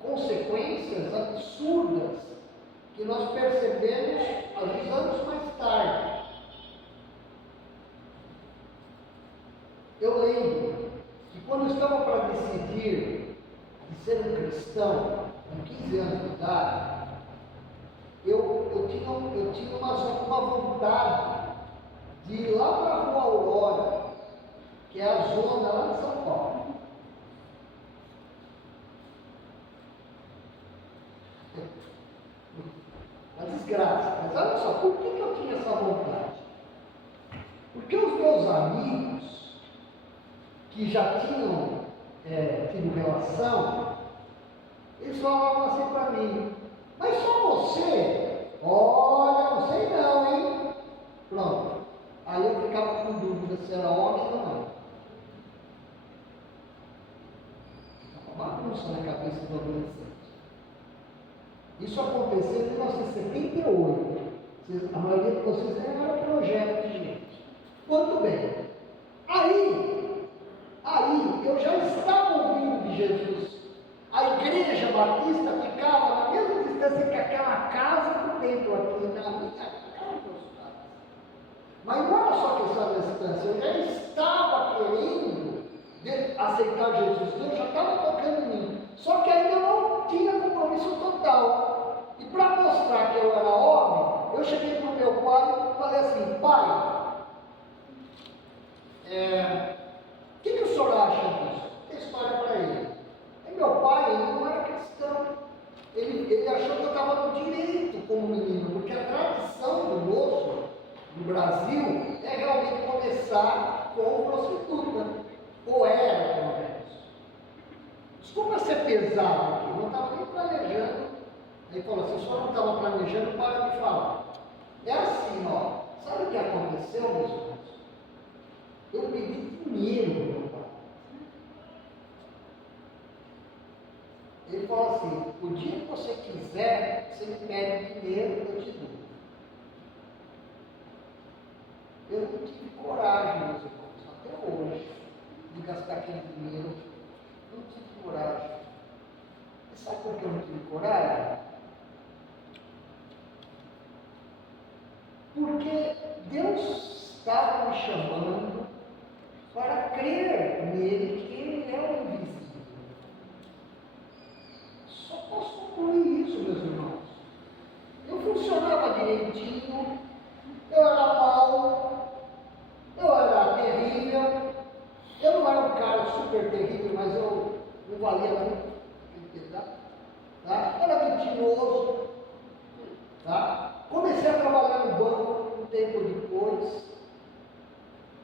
consequências absurdas, que nós percebemos alguns anos mais tarde. Eu lembro que quando eu estava para decidir de ser um cristão, com 15 anos de idade, eu tinha uma vontade de ir lá para a Rua Aurora, que é a zona lá de São Paulo. Uma desgraça. Mas olha só, por que eu tinha essa vontade? Porque os meus amigos, que já tinham tido relação, eles falavam assim para mim: mas só você? Olha, não sei não, hein? Pronto. Aí eu ficava com dúvida se era homem ou não. Uma bagunça na cabeça do adolescente. Isso aconteceu em 1978. A maioria de vocês nem era projeto de gente. Muito bem. Aí eu já estava ouvindo de Jesus. A igreja batista ficava na mesma distância que aquela casa do templo aqui, na minha casa. Mas não era só questão da distância, eu já estava querendo aceitar Jesus, Deus já estava tocando em mim. Só que ainda não tinha compromisso total. E para mostrar que eu era homem, eu cheguei para o meu pai e falei assim: pai, o que o senhor acha disso? Tem história para ele. E meu pai, ele não era cristão. Ele achou que eu estava no direito como menino, porque a tradição do moço no Brasil é realmente começar com prostituta. Ou era, pelo menos. Desculpa ser pesado aqui, não estava nem planejando. Ele falou assim: o senhor não estava planejando, para de falar. É assim, ó. Sabe o que aconteceu, meus irmãos? Eu pedi dinheiro do meu pai. Ele falou assim: o dia que você quiser, você me pede dinheiro, eu te dou. Eu não tive coragem, meus irmãos, até hoje, de gastar aquele dinheiro. Não tive coragem. E sabe por que eu não tive coragem? Porque Deus estava me chamando para crer nele, que ele é o invisível. Só posso concluir isso, meus irmãos. Eu funcionava direitinho, eu era mau, eu era terrível, eu não era um cara super terrível, mas eu não valia muito aquele pedaço, tá? Era mentiroso, tá? Comecei a trabalhar no banco um tempo depois.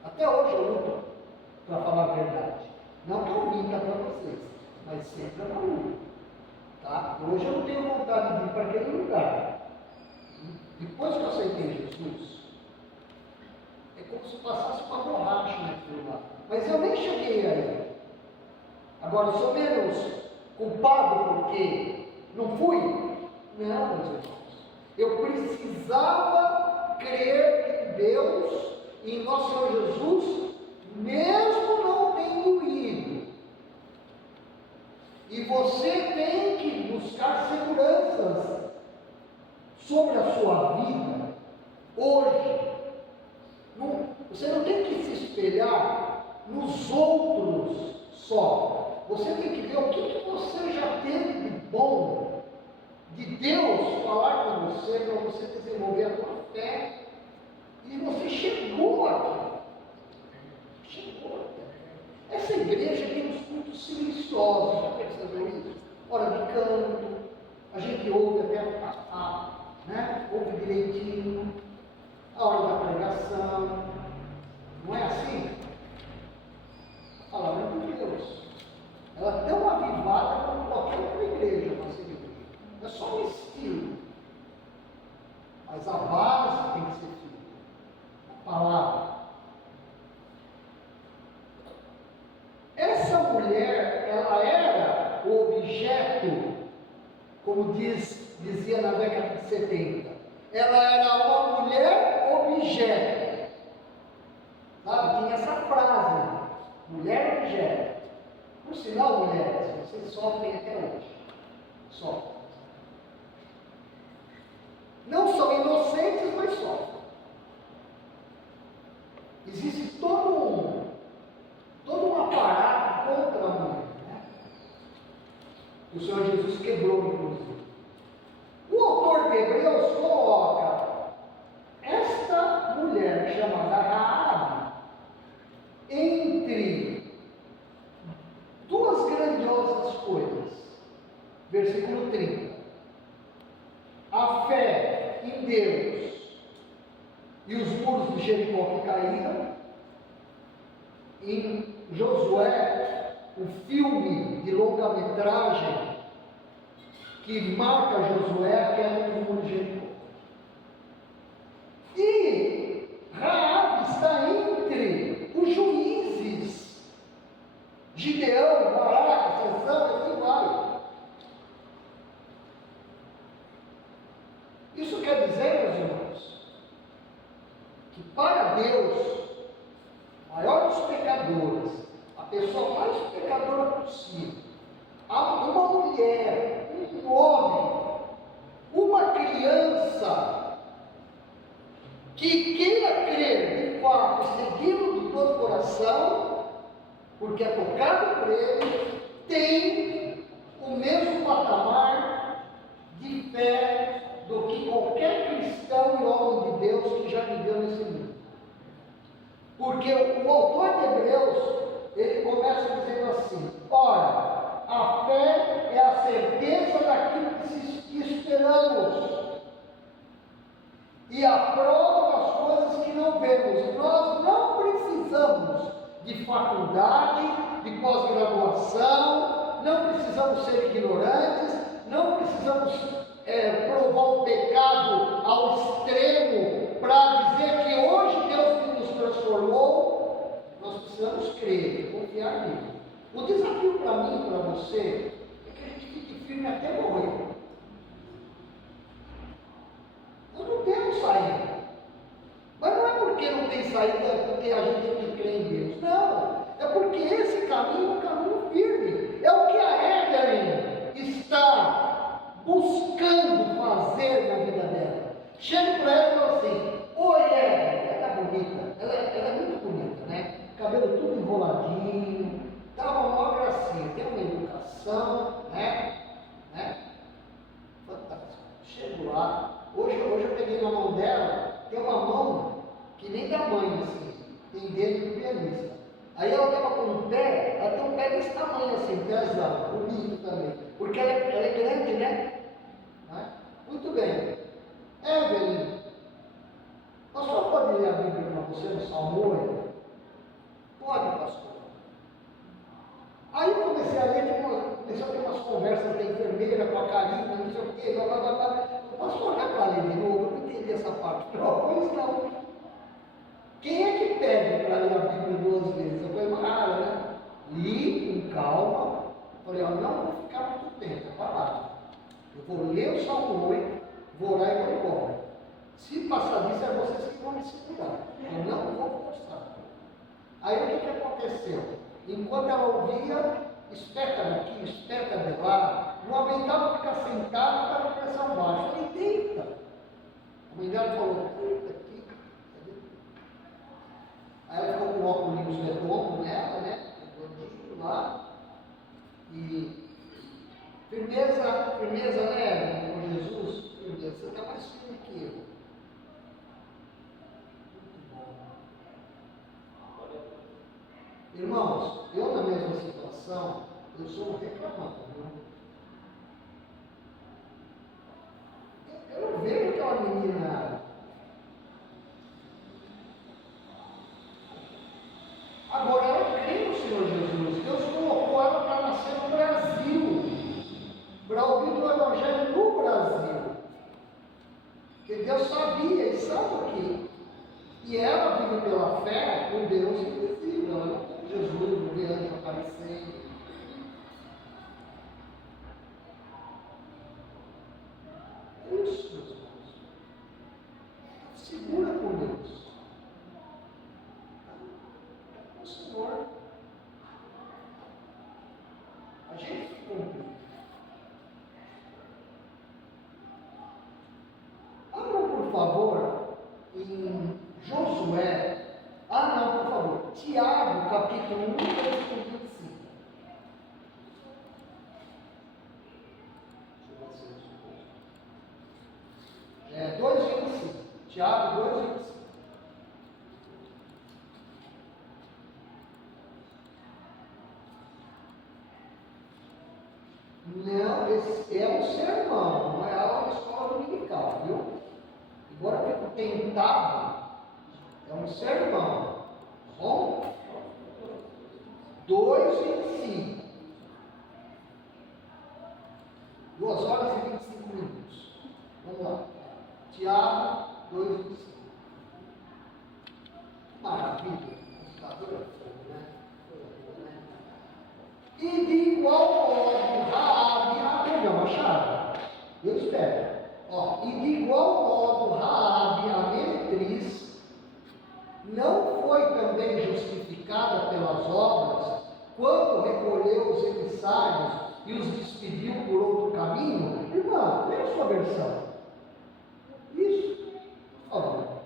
Até hoje eu luto, para falar a verdade. Não que eu minta para vocês, mas sempre é uma luta. Tá? Hoje eu não tenho vontade de ir para aquele lugar. Depois que eu aceitei Jesus, é como se passasse uma borracha naquilo lá. Mas eu nem cheguei aí. Agora, eu sou menos culpado porque não fui? Não, meus irmãos. Eu precisava crer em Deus e em nosso Senhor Jesus, mesmo não tendo ido. E você tem que buscar seguranças sobre a sua vida hoje. Você não tem que se espelhar nos outros só. Você tem que ver o que você já teve de bom, de Deus falar com você, para você desenvolver a sua fé. E você chegou aqui. Chegou aqui. Essa igreja tem uns cultos silenciosos, já percebeu isso? Hora de canto, a gente ouve até né? Ouve direitinho, a hora da pregação. Não é assim? A palavra de Deus. Ela é tão avivada como qualquer outra igreja, nossa igreja. É só um estilo. Mas a base tem que ser firme. A palavra. Essa mulher, ela era o objeto, como dizia na década de 70. Ela era uma mulher objeto. Sabe? Tinha essa frase, mulher objeto. Por sinal, mulheres, vocês sofrem até hoje. Sofrem. de Jericó que caíram. Em Josué, o filme de longa-metragem que marca Josué, a queda do muro de Jericó. E Raabe está entre os juízes, Gideão, Baraque, Sansão, assim vai. Isso quer dizer, meus irmãos, que para Deus, o maior dos pecadores, a pessoa mais pecadora possível, uma mulher, um homem, uma criança que queira crer de fato, segui-lo de todo o coração, porque é tocado por ele, tem o mesmo patamar de fé do que qualquer cristão e homem de Deus que já viveu nesse mundo. Porque o autor de Hebreus, ele começa dizendo assim: ora, a fé é a certeza daquilo que esperamos e a prova das coisas que não vemos. Nós não precisamos de faculdade, de pós-graduação, não precisamos ser ignorantes, não precisamos provar o pecado ao extremo para dizer que hoje Deus nos transformou. Nós precisamos crer, confiar nele. O desafio para mim e para você é que a gente fique firme até morrer. Nós não temos saída. Mas não é porque não tem saída, porque a gente tem que crer em Deus. Não. É porque esse caminho é um caminho firme. É o que a Evelyn está buscando fazer na vida dela. Chega para ela e fala assim: oi, Evelyn, ela está bonita. Ela é muito bonita, né? Cabelo tudo enroladinho. Estava uma maior gracinha. Tem uma educação, né? Fantástico. Chego lá. Hoje eu peguei na mão dela, tem uma mão que nem da mãe, assim, tem dedo do pianista. Aí ela estava com um pé, ela tem um pé desse tamanho assim, pesado, bonito também, porque ela é grande, né? Muito bem. Evelyn, a senhora pode ler a Bíblia para você no Salmo 8? Pode, pastor. Aí eu comecei a ler, comecei a ter umas conversas da enfermeira com a Karina, não sei o quê, blá blá blá blá. Pastor, dá para ler de novo? Eu não entendi essa parte. Pois não. Quem é que pede para ler a Bíblia 2 vezes? Eu falei, rara, né? Li com calma. Falei, não vou ficar muito tempo, parado. Eu vou ler o Salmo 8, vou orar e vou embora. Se passar disso, é vocês que vão me segurar. Eu não vou forçar. Aí o que aconteceu? Enquanto ela ouvia, espeta daqui, espeta de lá, não aguentava ficar sentado, estava com pressão baixa. Eu falei, deita. A mãe dela falou, deita aqui. Aí ela ficou com o óculos redondo nela, né? Redondinho lá. E firmeza, né, com Jesus? Firmeza, você está mais firme que eu. Irmãos, eu na mesma situação, eu sou um reclamado, viu? Eu não vejo aquela menina. Agora ela crê no Senhor Jesus. Deus colocou ela para nascer no Brasil, para ouvir o Evangelho no Brasil. Porque Deus sabia e sabe o quê? E ela vive pela fé com Deus invisível. Ela não tem Jesus, não vê anjo aparecendo. É isso, meus irmãos. Segura com Deus. É com o Senhor. A gente cumpre. Abra, por favor, em Josué. Não, por favor. Tiago, capítulo 1, versículo 25. É 2,25. Tiago 2,25. Não, esse é um sermão, não é aula de escola dominical, viu? Agora eu fico tentado. É um sermão. Tá bom? 2:25. 2 horas e 25 minutos. Vamos lá. Tiago 2:25. Maravilha. E de igual modo, Raabe, perdão, acharam? Eu espero. Ó, e de igual modo, Raabe, a meretriz, não foi também justificada pelas obras quando recolheu os emissários e os despediu por outro caminho? Irmã, lê a sua versão. Isso, por favor.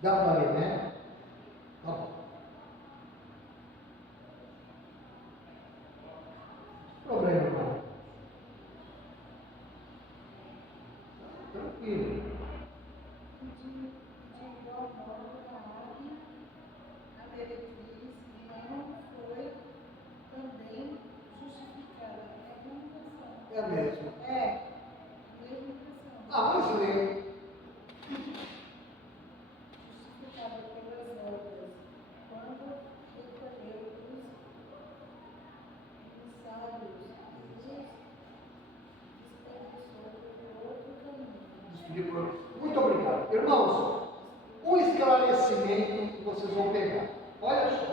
Dá para ler, né? Tá bom. Problema não. Tranquilo. De igual modo, Raabe, a meretriz, não foi também justificada. É a comunicação. É mesmo. É, mesma impressão. Ah, mas lê. Justificada pelas obras, quando recolheu os emissários e desperdiçou por outro caminho. Muito obrigado. Irmãos, um esclarecimento que vocês vão pegar. Olha só.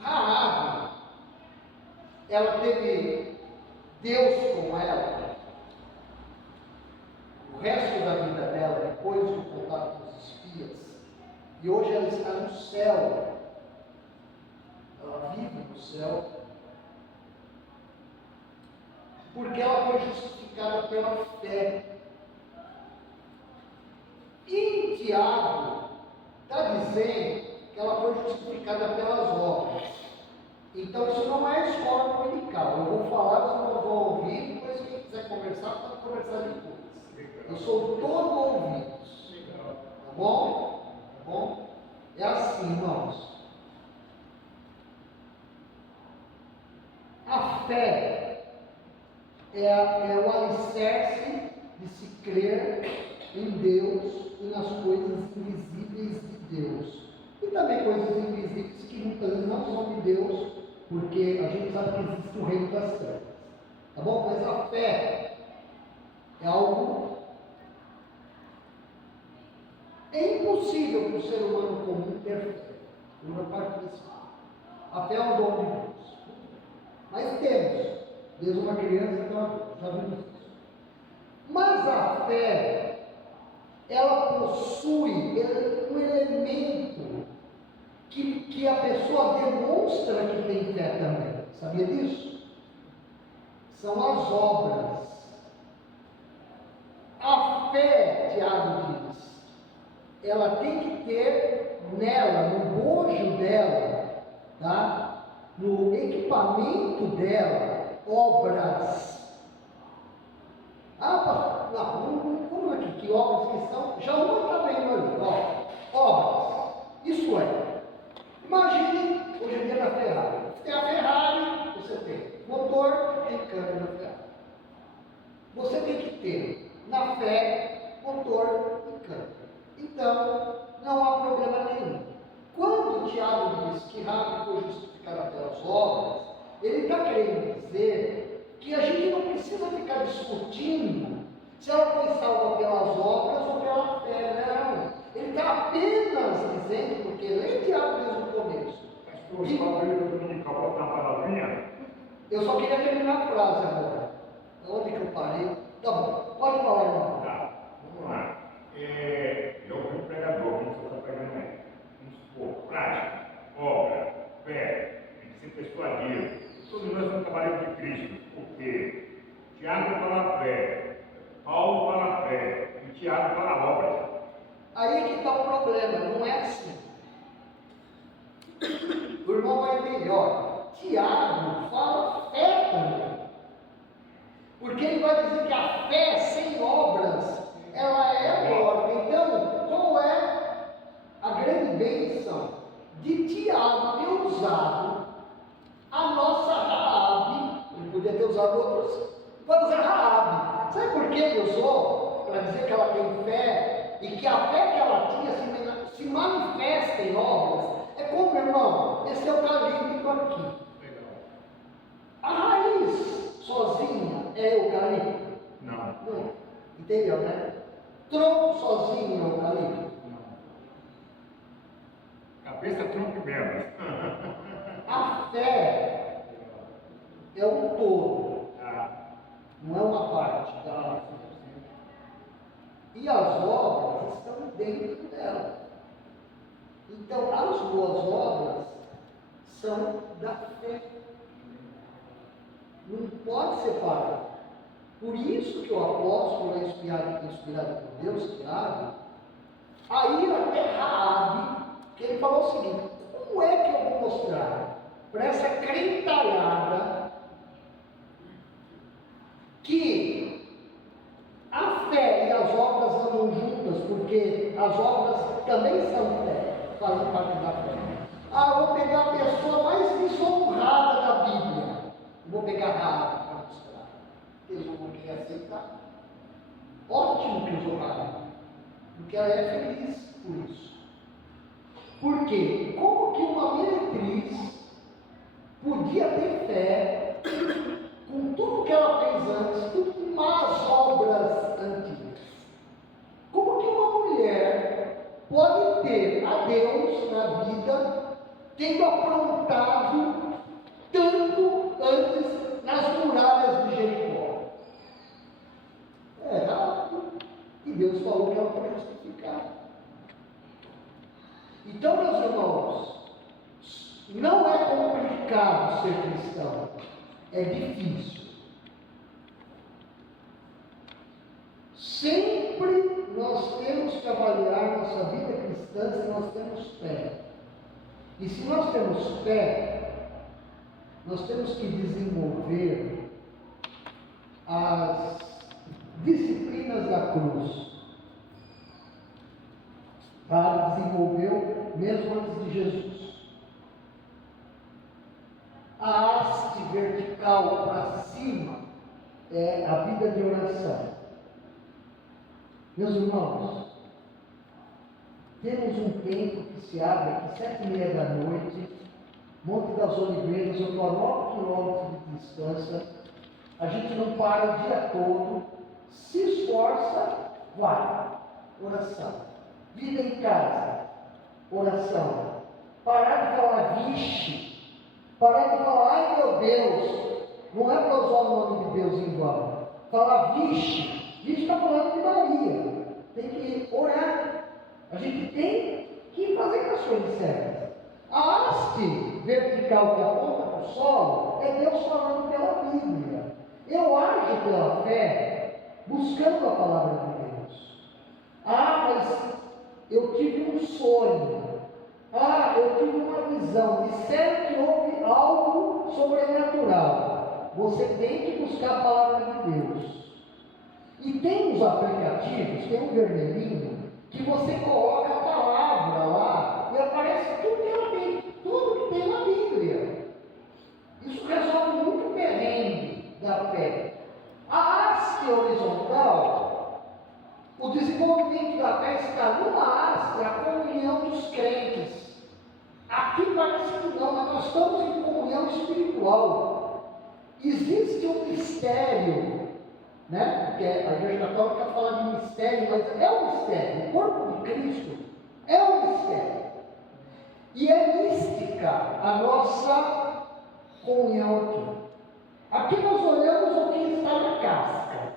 Raabe, ela teve Deus com ela o resto da vida dela, depois do contato com os espias, e hoje ela está no céu. Ela vive no céu, porque ela foi justificada pela fé. E em Tiago está dizendo que ela foi justificada pelas obras. Então isso não é escola dominical. Eu vou falar, vocês vão ouvir, depois quem quiser conversar, pode conversar depois. Eu sou todo ouvidos. Tá bom? Tá bom? É assim, irmãos. A fé é o alicerce de se crer em Deus e nas coisas invisíveis de Deus. E também coisas invisíveis que muitas vezes não são de Deus, porque a gente sabe que existe o reino das trevas. Tá bom? Mas a fé é algo. É impossível para o ser humano comum ter fé. Uma parte disso. A fé é um dom de Deus. Mas temos. Desde uma criança até uma adulto. Já vimos isso. Mas a fé, ela possui um elemento que a pessoa demonstra que tem fé também. Sabia disso? São as obras. A fé, Tiago diz, ela tem que ter nela, no bojo dela, tá? No equipamento dela, obras. Ah, pastor, não, como aqui, que obras que são? Já uma está vendo ali, ó. Obras. Isso é. Imagine, hoje em dia na Ferrari. Tem a Ferrari, você tem motor, tem câmbio na Ferrari. Você tem que ter, na fé, motor e câmbio. Então, não há problema nenhum. Quando o Tiago diz que Raabe foi justificada pelas obras, ele está querendo dizer que a gente não precisa ficar discutindo se ela foi salva pelas obras ou pela fé, não. Ele está apenas dizendo, porque lê Tiago desde o começo. Eu só queria terminar a frase agora. Onde que eu parei? Tá bom, pode falar, irmão. Tá, vamos lá. Eu fui um pregador, como você está pregando aí. Vamos supor, prática, obra, fé, tem que ser persuadido. Todos nós somos cavaleiros de Cristo, porque Tiago fala fé, Paulo fala fé, e Tiago fala obra. Aí que está o problema, não é assim. O irmão vai entender, ó. Tiago fala fé também. Porque ele vai dizer que a fé sem obras, ela é morta. Então, qual é a grande bênção de Tiago ter usado a nossa Raabe? Ele podia ter usado outros, para usar Raabe. Sabe por que ele usou? para dizer que ela tem fé e que a fé que ela tinha se manifesta em obras, é como, irmão, esse eucalipto aqui. A raiz sozinha é eucalipto? Não. Não. Entendeu, né? Tronco sozinho é eucalipto? Cabeça, tronco e membros. A fé é um todo, não é uma parte da fé. E as obras estão dentro dela. Então, as boas obras são da fé. Não pode separar. Por isso que o apóstolo é inspirado por Deus, Tiago, a ir até Raabe, que ele falou o seguinte: como é que eu vou mostrar para essa crentalhada que a fé e as obras andam juntas, porque as obras também são fé, fazem parte da fé. Eu vou pegar a pessoa mais desonrada da Bíblia, vou pegar Raabe para mostrar. Eles não vão querer aceitar. Ótimo que usou Raabe, porque ela é feliz por isso. Por quê? Como que uma meretriz podia ter fé com tudo que ela fez antes, tudo com más obras antigas? Como que uma mulher pode ter a Deus na vida, tendo aprontado tanto antes nas muralhas de Jericó? É errado. E Deus falou que ela foi justificada. Então, meus irmãos, não é complicado ser cristão, é difícil. Sempre nós temos que avaliar nossa vida cristã se nós temos fé. E se nós temos fé, nós temos que desenvolver as disciplinas da cruz. Paulo desenvolveu mesmo antes de Jesus. A haste vertical para cima é a vida de oração. Meus irmãos, temos um templo que se abre aqui 7h30 da noite, Monte das Oliveiras, eu estou a 9 quilômetros de distância. A gente não para o dia todo, se esforça, vai, oração. Vida em casa, oração. Parar de falar vixe, parar de falar ai meu Deus, não é para usar o nome de Deus em vão. Falar vixe, vixe está falando de Maria, tem que orar. A gente tem que fazer as coisas certas. A haste vertical que aponta para o solo é Deus falando pela Bíblia. Eu ajo pela fé, buscando a palavra de Deus. Mas eu tive um sonho. Eu tive uma visão. Disseram que houve algo sobrenatural. Você tem que buscar a palavra de Deus. E tem os aplicativos, tem um vermelhinho, que você coloca a palavra lá e aparece tudo que ela tem, tudo que tem na Bíblia. Isso resolve muito o perrengue da fé. A haste horizontal, o desenvolvimento da fé está numa haste, a comunhão dos crentes. Aqui parece que não, mas nós estamos em comunhão espiritual. Existe um mistério, né? Porque a Igreja Católica fala de mistério, mas é um mistério. O corpo de Cristo é um mistério. E é mística a nossa comunhão aqui. Aqui nós olhamos o que está na casca.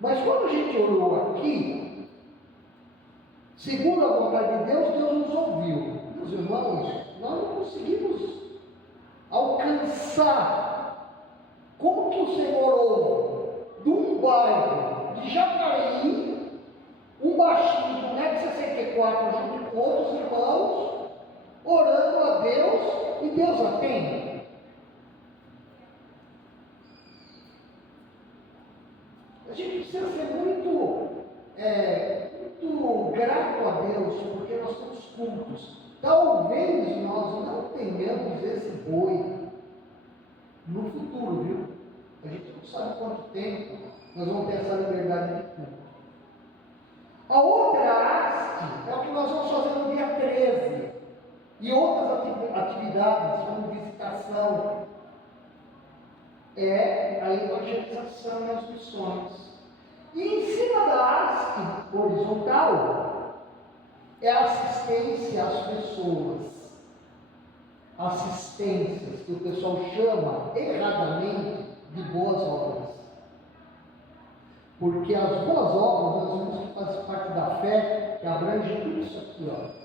Mas quando a gente olhou aqui, segundo a vontade de Deus, Deus nos ouviu. Meus irmãos, nós não conseguimos alcançar como que o Senhor ouve de um bairro de Jacareí, um baixinho de 1,64 m junto com outros irmãos, orando a Deus, e Deus atende. A gente precisa ser muito grato a Deus, porque nós temos cultos. Talvez nós não tenhamos esse boi no futuro, viu? A gente não sabe quanto tempo nós vamos ter essa liberdade de culto. A outra haste é o que nós vamos fazer no dia 13. E outras atividades, como visitação, é a evangelização e as missões. E em cima da haste horizontal é a assistência às pessoas. Assistências que o pessoal chama erradamente de boas obras. Porque as boas obras, nós vemos que fazem parte da fé, que abrange tudo isso aqui, ó.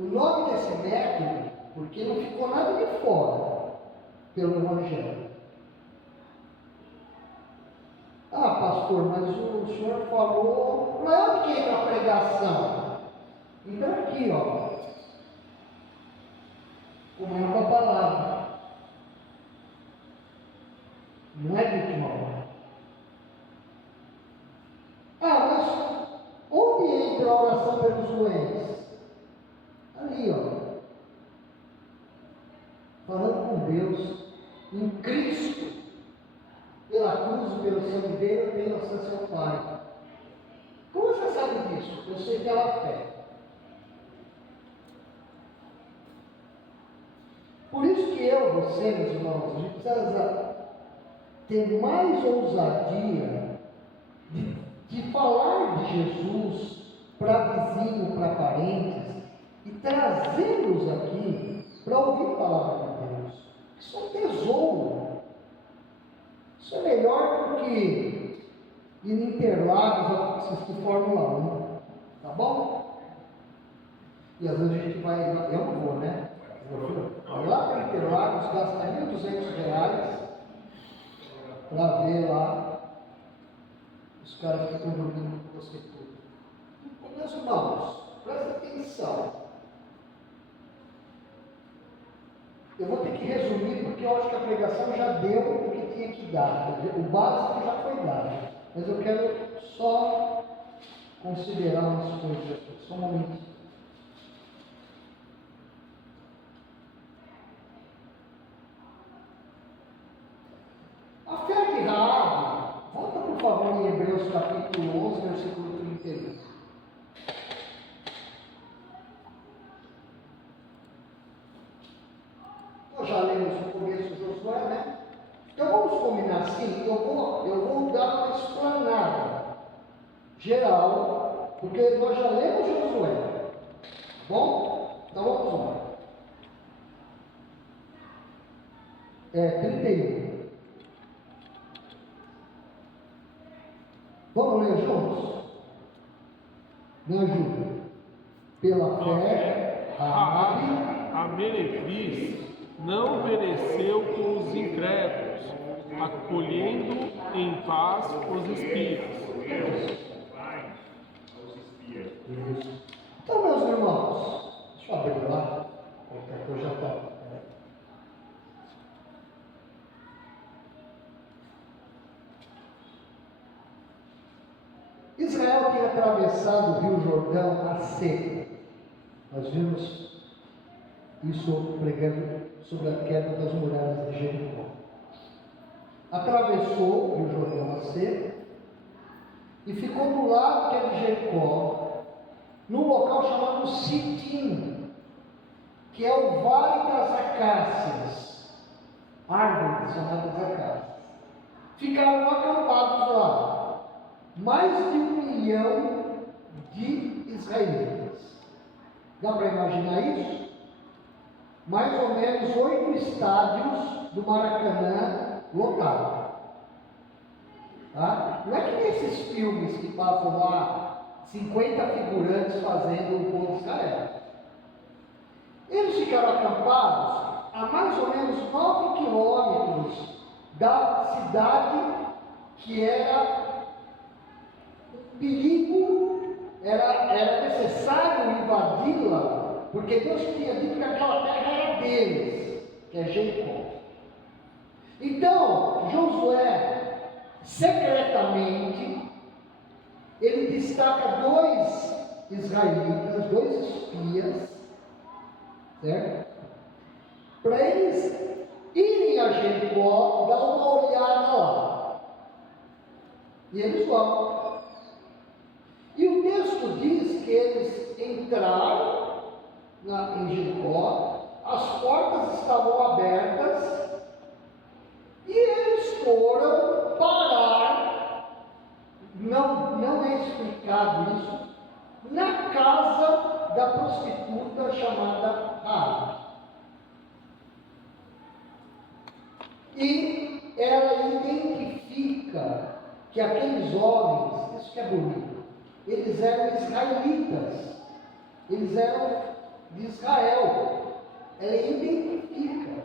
O nome desse método, porque não ficou nada de fora pelo Evangelho. Ah, pastor, mas o senhor falou, não é onde que entra a pregação. Então aqui, ó, comendo a palavra. Não é de última hora. Ah, mas onde entra a oração pelos doentes? Ali, ó. Falando com Deus, em Cristo, pela cruz, pelo sangue dele, pelo acesso ao Pai. Como você sabe disso? Eu sei pela fé. Por isso que eu, você, meus irmãos, a gente precisa ter mais ousadia de falar de Jesus para vizinhos, para parentes, e trazê-los aqui para ouvir a palavra de Deus. Isso é um tesouro. Isso é melhor do que ir em Interlagos assistir Fórmula 1. Tá bom? E às vezes a gente vai, eu não vou, né? Vai lá para Interlagos, gasta R$1.200 para ver lá os caras que estão dormindo com você tudo. Meus irmãos, presta atenção. Eu vou ter que resumir porque eu acho que a pregação já deu o que tinha que dar. O básico já foi dado. Mas eu quero só considerar umas coisas aqui. Só um momentinho. A fé de Raabe, volta por favor em Hebreus capítulo 11, versículo 31. Nós já lemos no começo de Josué, né? Então vamos combinar assim, eu vou dar uma explanada geral, porque nós já lemos Josué. Tá bom? Então vamos lá. 31. Vamos ler juntos? Me ajuda. Pela fé, Raabe, a meretriz, não pereceu com os incrédulos, acolhendo em paz os espíritos. Então, meus irmãos, deixa eu abrir lá, qualquer coisa já está. Israel tinha atravessado o Rio Jordão a seco. Nós vimos isso pregando sobre a queda das muralhas de Jericó. Atravessou o Rio Jordão a seco e ficou do lado que é de Jericó, num local chamado Sitim, que é o Vale das Acácias, árvores chamadas acácias. Ficaram acampados lá mais de 1 milhão de israelitas. Dá para imaginar isso? Mais ou menos 8 estádios do Maracanã lotados. Tá? Não é que nesses filmes que passam lá 50 figurantes fazendo o povo de Israel. Eles ficaram acampados a mais ou menos 9 quilômetros da cidade que era perigo, era necessário invadi-la, porque Deus tinha dito que aquela terra era deles, que é Jericó. Então, Josué, secretamente, ele destaca 2 israelitas, 2 espias, certo? Para ele eles irem a Jericó, dar uma olhada lá. E eles vão. E o texto diz que eles entraram em Jericó, as portas estavam abertas, e eles foram parar, não é explicado isso, na casa da prostituta chamada Raabe. E ela identifica que aqueles homens, isso que é bonito, eles eram israelitas, eles eram de Israel. Ela identifica.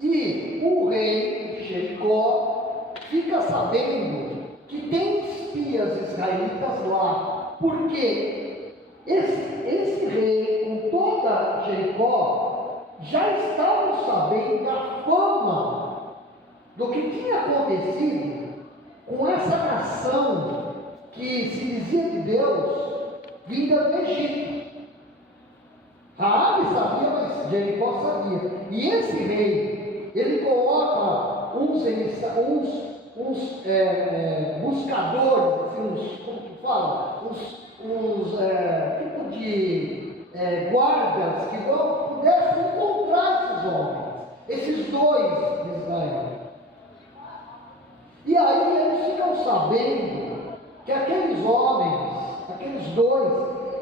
E o rei de Jericó fica sabendo que tem espias israelitas lá, porque esse rei, com toda Jericó, já estavam sabendo da fama do que tinha acontecido com essa nação que se dizia de Deus, vinda do Egito. Raabe sabia, mas Jericó sabia. E esse rei, ele coloca uns buscadores, assim, como que fala? Tipo de guardas que pudessem encontrar esses homens, esses dois de Israel. E aí eles ficam sabendo que aqueles homens, aqueles dois,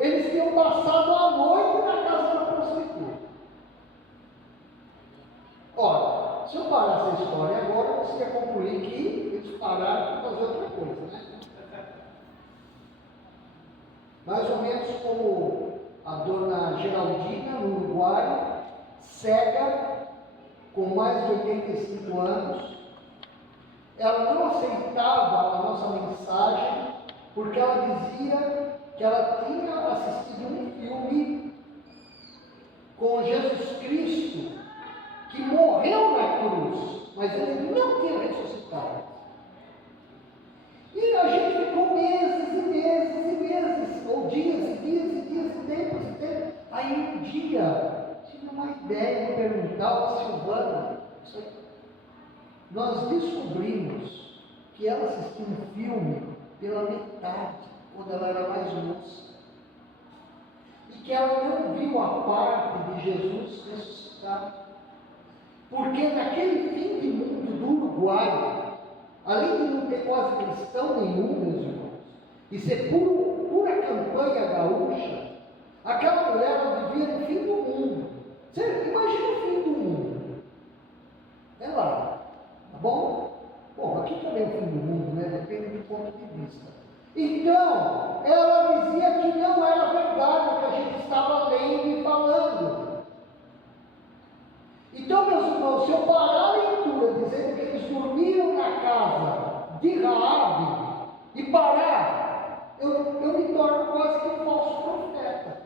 eles tinham passado a noite na casa da prostituta. Ora, se eu parar essa história agora, você ia concluir que eles pararam para fazer outra coisa, né? Mais ou menos como a dona Geraldina, no Uruguai, cega, com mais de 85 anos, ela não aceitava a nossa mensagem, porque ela dizia que ela tinha assistido um filme com Jesus Cristo, que morreu na cruz, mas ele não tinha ressuscitado. E a gente ficou meses e meses e meses, ou dias e dias e dias e tempos e tempos. Aí um dia, tive uma ideia de perguntar ao Silvana, nós descobrimos que ela assistiu um filme pela metade, quando ela era mais moça, e que ela não viu a parte de Jesus ressuscitado, porque naquele fim de mundo do Uruguai, além de não ter quase cristão nenhum, meus irmãos, e ser pura campanha gaúcha, aquela mulher ela vivia no fim do mundo. Você imagina o fim do mundo, é lá, tá bom? Bom, aqui também é o fim do mundo, né? Depende do ponto de vista. Então, ela dizia que não era verdade o que a gente estava lendo e falando. Então, meus irmãos, se eu parar a leitura dizendo que eles dormiram na casa de Raabe e parar, eu me torno quase que um falso profeta.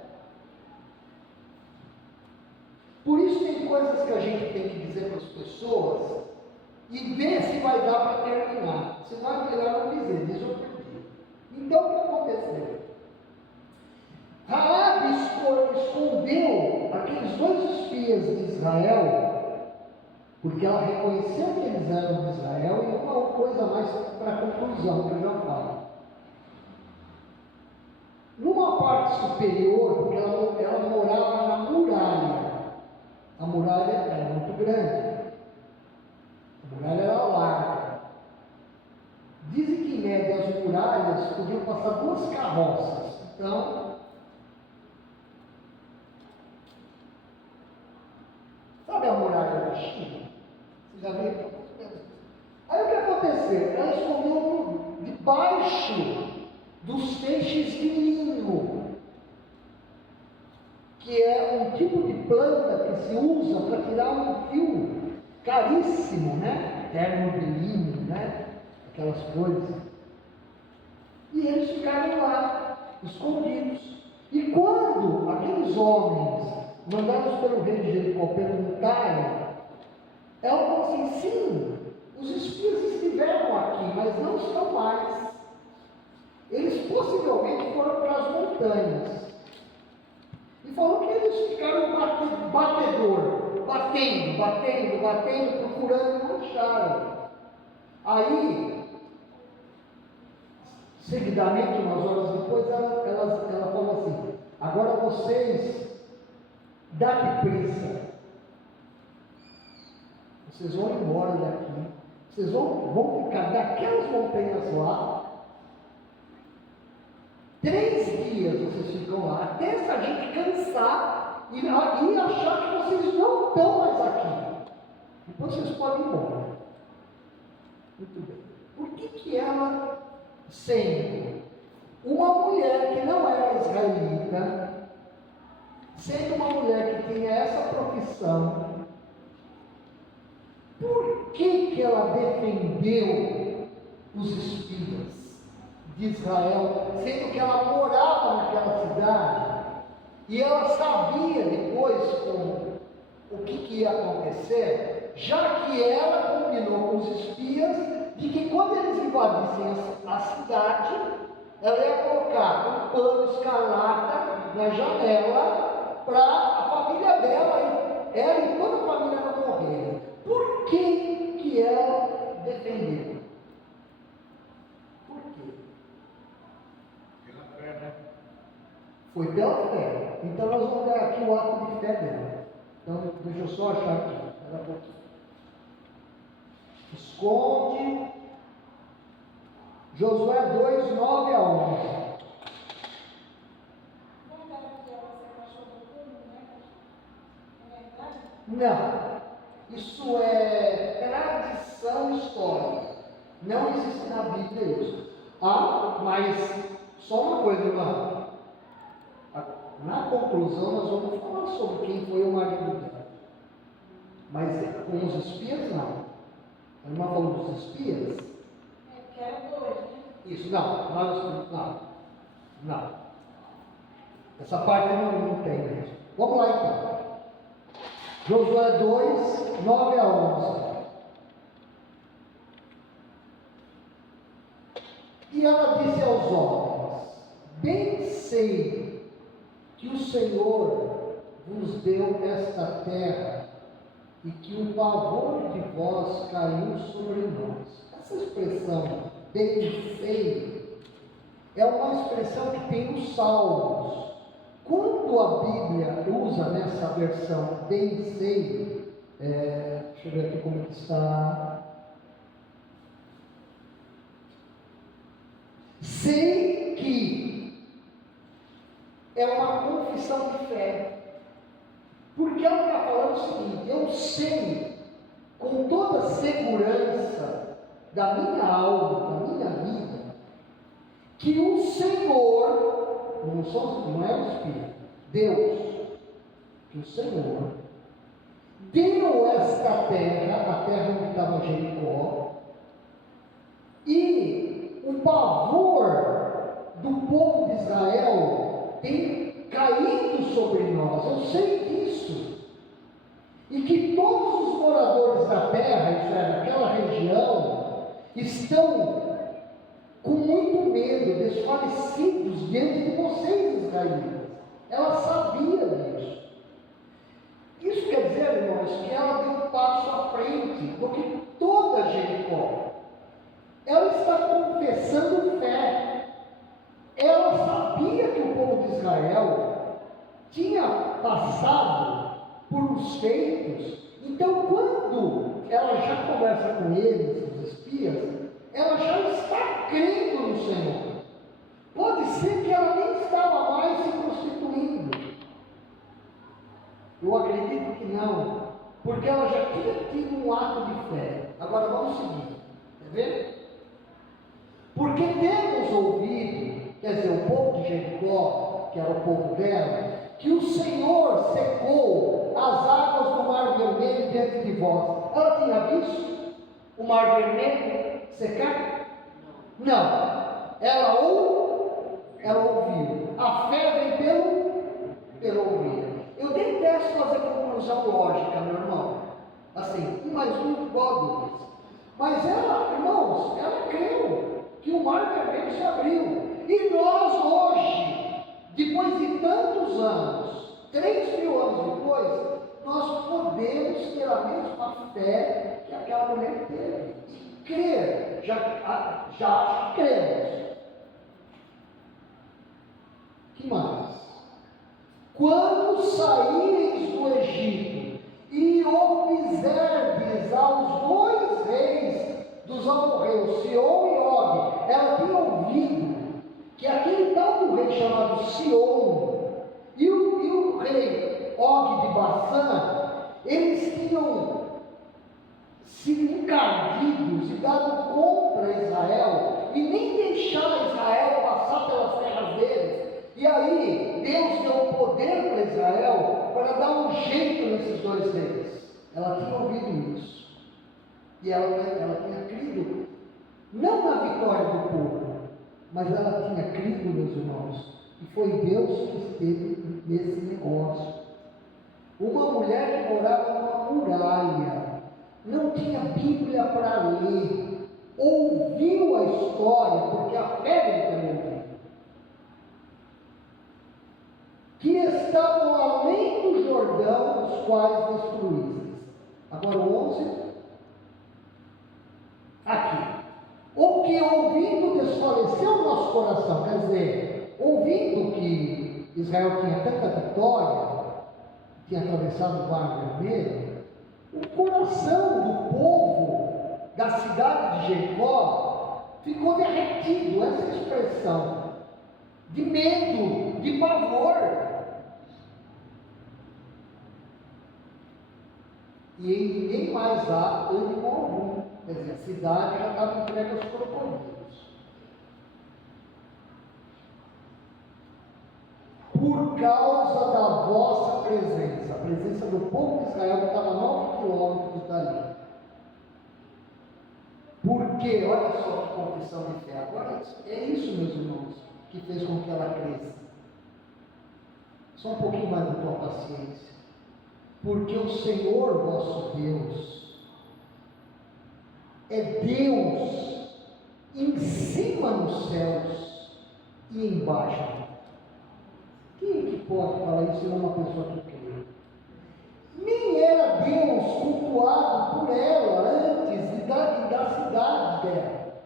Por isso tem coisas que a gente tem que dizer para as pessoas e ver se vai dar para terminar. Senão é melhor não dizer, diz o porquê. Então o que aconteceu? Raabe escondeu aqueles dois espias de Israel, porque ela reconheceu que eles eram de Israel, e uma coisa mais para a conclusão que eu já falo. Numa parte superior, porque ela morava na muralha. A muralha era muito grande. A muralha era larga. Dizem que em média as muralhas podiam passar 2 carroças. Então, sabe a muralha da China? Você já viu? Aí o que aconteceu? Ela escondeu debaixo dos feixes de linho, que é um tipo de planta que se usa para tirar um fio caríssimo, né? Terno de linho, né? Aquelas coisas. E eles ficaram lá, escondidos. E quando aqueles homens, mandados pelo rei de Jericó, perguntaram, ela falou assim: sim, os espias estiveram aqui, mas não estão mais. Eles possivelmente foram para as montanhas. E falou que eles ficaram acharam. Aí, seguidamente, umas horas depois, ela falou assim: agora vocês, dá depressa, vocês vão embora daqui, vocês vão ficar naquelas montanhas lá, 3 dias vocês ficam lá, até essa gente cansar e achar que vocês não estão mais aqui. Depois vocês podem ir embora. Muito bem. Por que ela, sendo uma mulher que não era israelita, sendo uma mulher que tinha essa profissão, por que ela defendeu os espias de Israel, sendo que ela morava naquela cidade, e ela sabia depois o que ia acontecer, já que ela combinou com os espias de que quando eles invadissem a cidade, ela ia colocar um pano escarlata na janela para a família dela, ela e toda a família não morrerem. Por que ela defendeu? Por quê? Pela fé, né? Foi pela fé. Então nós vamos dar aqui o ato de fé dela. Então deixa eu só achar aqui. Espera um pouquinho. Esconde. Josué 2, 9 a 11. Não. Isso é tradição histórica. Não existe na Bíblia isso. Mas só uma coisa, irmão. Na conclusão nós vamos falar sobre quem foi o marido dela. Mas com os espias não. A irmã falou dos espias? Que eram 2, né? Isso, não. Essa parte não tem mesmo. Vamos lá então. Josué 2, 9 a 11. E ela disse aos homens: bem sei que o Senhor vos deu esta terra e que o pavor de vós caiu sobre nós. Essa expressão, bem sei, é uma expressão que tem nos Salmos. Quando a Bíblia usa nessa versão, bem sei, deixa eu ver aqui como está. Sei que é uma confissão de fé. Porque ela está falando o seguinte: eu sei com toda a segurança da minha alma, da minha vida, que o Senhor, não é o Espírito, Deus, que o Senhor deu esta terra, a terra onde estava Jericó, e o pavor do povo de Israel tem caído sobre nós. Eu sei disso. E que todos os moradores da terra, isso é, daquela região, estão com muito medo, desfalecidos diante de vocês, israelitas. Ela sabia disso. Isso quer dizer, irmãos, que ela deu um passo à frente do que toda Jericó. Ela está confessando fé. Ela sabia que o povo de Israel tinha passado por uns feitos. Então, quando ela já conversa com eles, os espias, ela já está crendo no Senhor. Pode ser que ela nem estava mais se prostituindo. Eu acredito que não, porque ela já tinha tido um ato de fé. Agora vamos seguir, quer ver? Porque temos ouvido, quer dizer, o povo de Jericó, que era o povo dela, que o Senhor secou as águas do Mar Vermelho diante de vós. Ela tinha visto o Mar Vermelho secar? Não. Ela ouviu. A fé vem pelo ouvir. Eu detesto fazer conclusão lógica, meu irmão. Assim, 1 mais 1 igual a 2. Mas ela, irmãos, ela creu que o Mar Vermelho se abriu. E nós hoje, depois de tantos anos, 3.000 anos depois, nós podemos ter a mesma fé que aquela mulher teve. E crer, já cremos. Que mais? Quando saíres do Egito e o fizerdes aos 2 reis dos amorreus, Sihon e Og, ela tinha ouvido que aquele tal do rei chamado Sihon e o rei Og de Bassã, eles tinham sido encardidos e dado contra Israel e nem deixaram Israel passar pelas terras deles. E aí Deus deu poder para Israel para dar um jeito nesses 2 reis. Ela tinha ouvido isso e ela tinha crido não na vitória do povo, mas ela tinha crido, meus irmãos, e foi Deus que esteve nesse negócio. Uma mulher que morava numa muralha, não tinha Bíblia para ler, ouviu a história, porque a fé dele também ouviu, que estavam além do Jordão, os quais destruístes. Agora o 11, aqui. O que ouvindo desfaleceu o nosso coração, quer dizer, ouvindo que Israel tinha tanta vitória, tinha atravessado o Mar Vermelho, o coração do povo da cidade de Jericó ficou derretido, essa expressão, de medo, de pavor. E em ninguém mais há ânimo algum. Quer dizer, a cidade já estava entregue aos crocodilos. Por causa da vossa presença, a presença do povo de Israel que estava a 9 quilômetros dali. Porque, olha só que confissão de fé. Agora, é isso, meus irmãos, que fez com que ela cresça. Só um pouquinho mais da tua paciência. Porque o Senhor vosso Deus é Deus em cima nos céus e embaixo. Quem é que pode falar isso senão uma pessoa que crê? Nem era Deus cultuado por ela antes da cidade dela.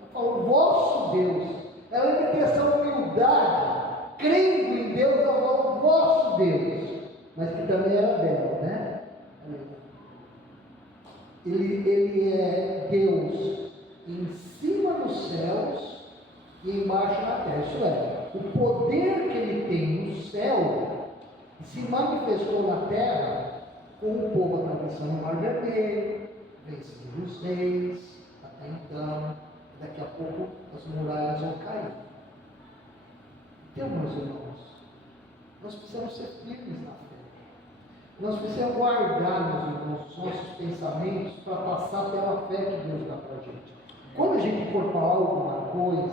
Ela falou, vosso Deus. Ela ia ter essa humildade, crendo em Deus, ela falou, vosso Deus. Mas que também era dela, né? Ele é Deus em cima dos céus e embaixo na terra. Isso é, o poder que ele tem no céu se manifestou na terra com o povo atravessando o Mar Vermelho, vencendo os reis, até então, daqui a pouco as muralhas vão cair. Então, meus irmãos, nós precisamos ser firmes na fé. Nós precisamos guardar, meus irmãos, os nossos pensamentos para passar pela fé que Deus dá para a gente. Quando a gente for falar alguma coisa,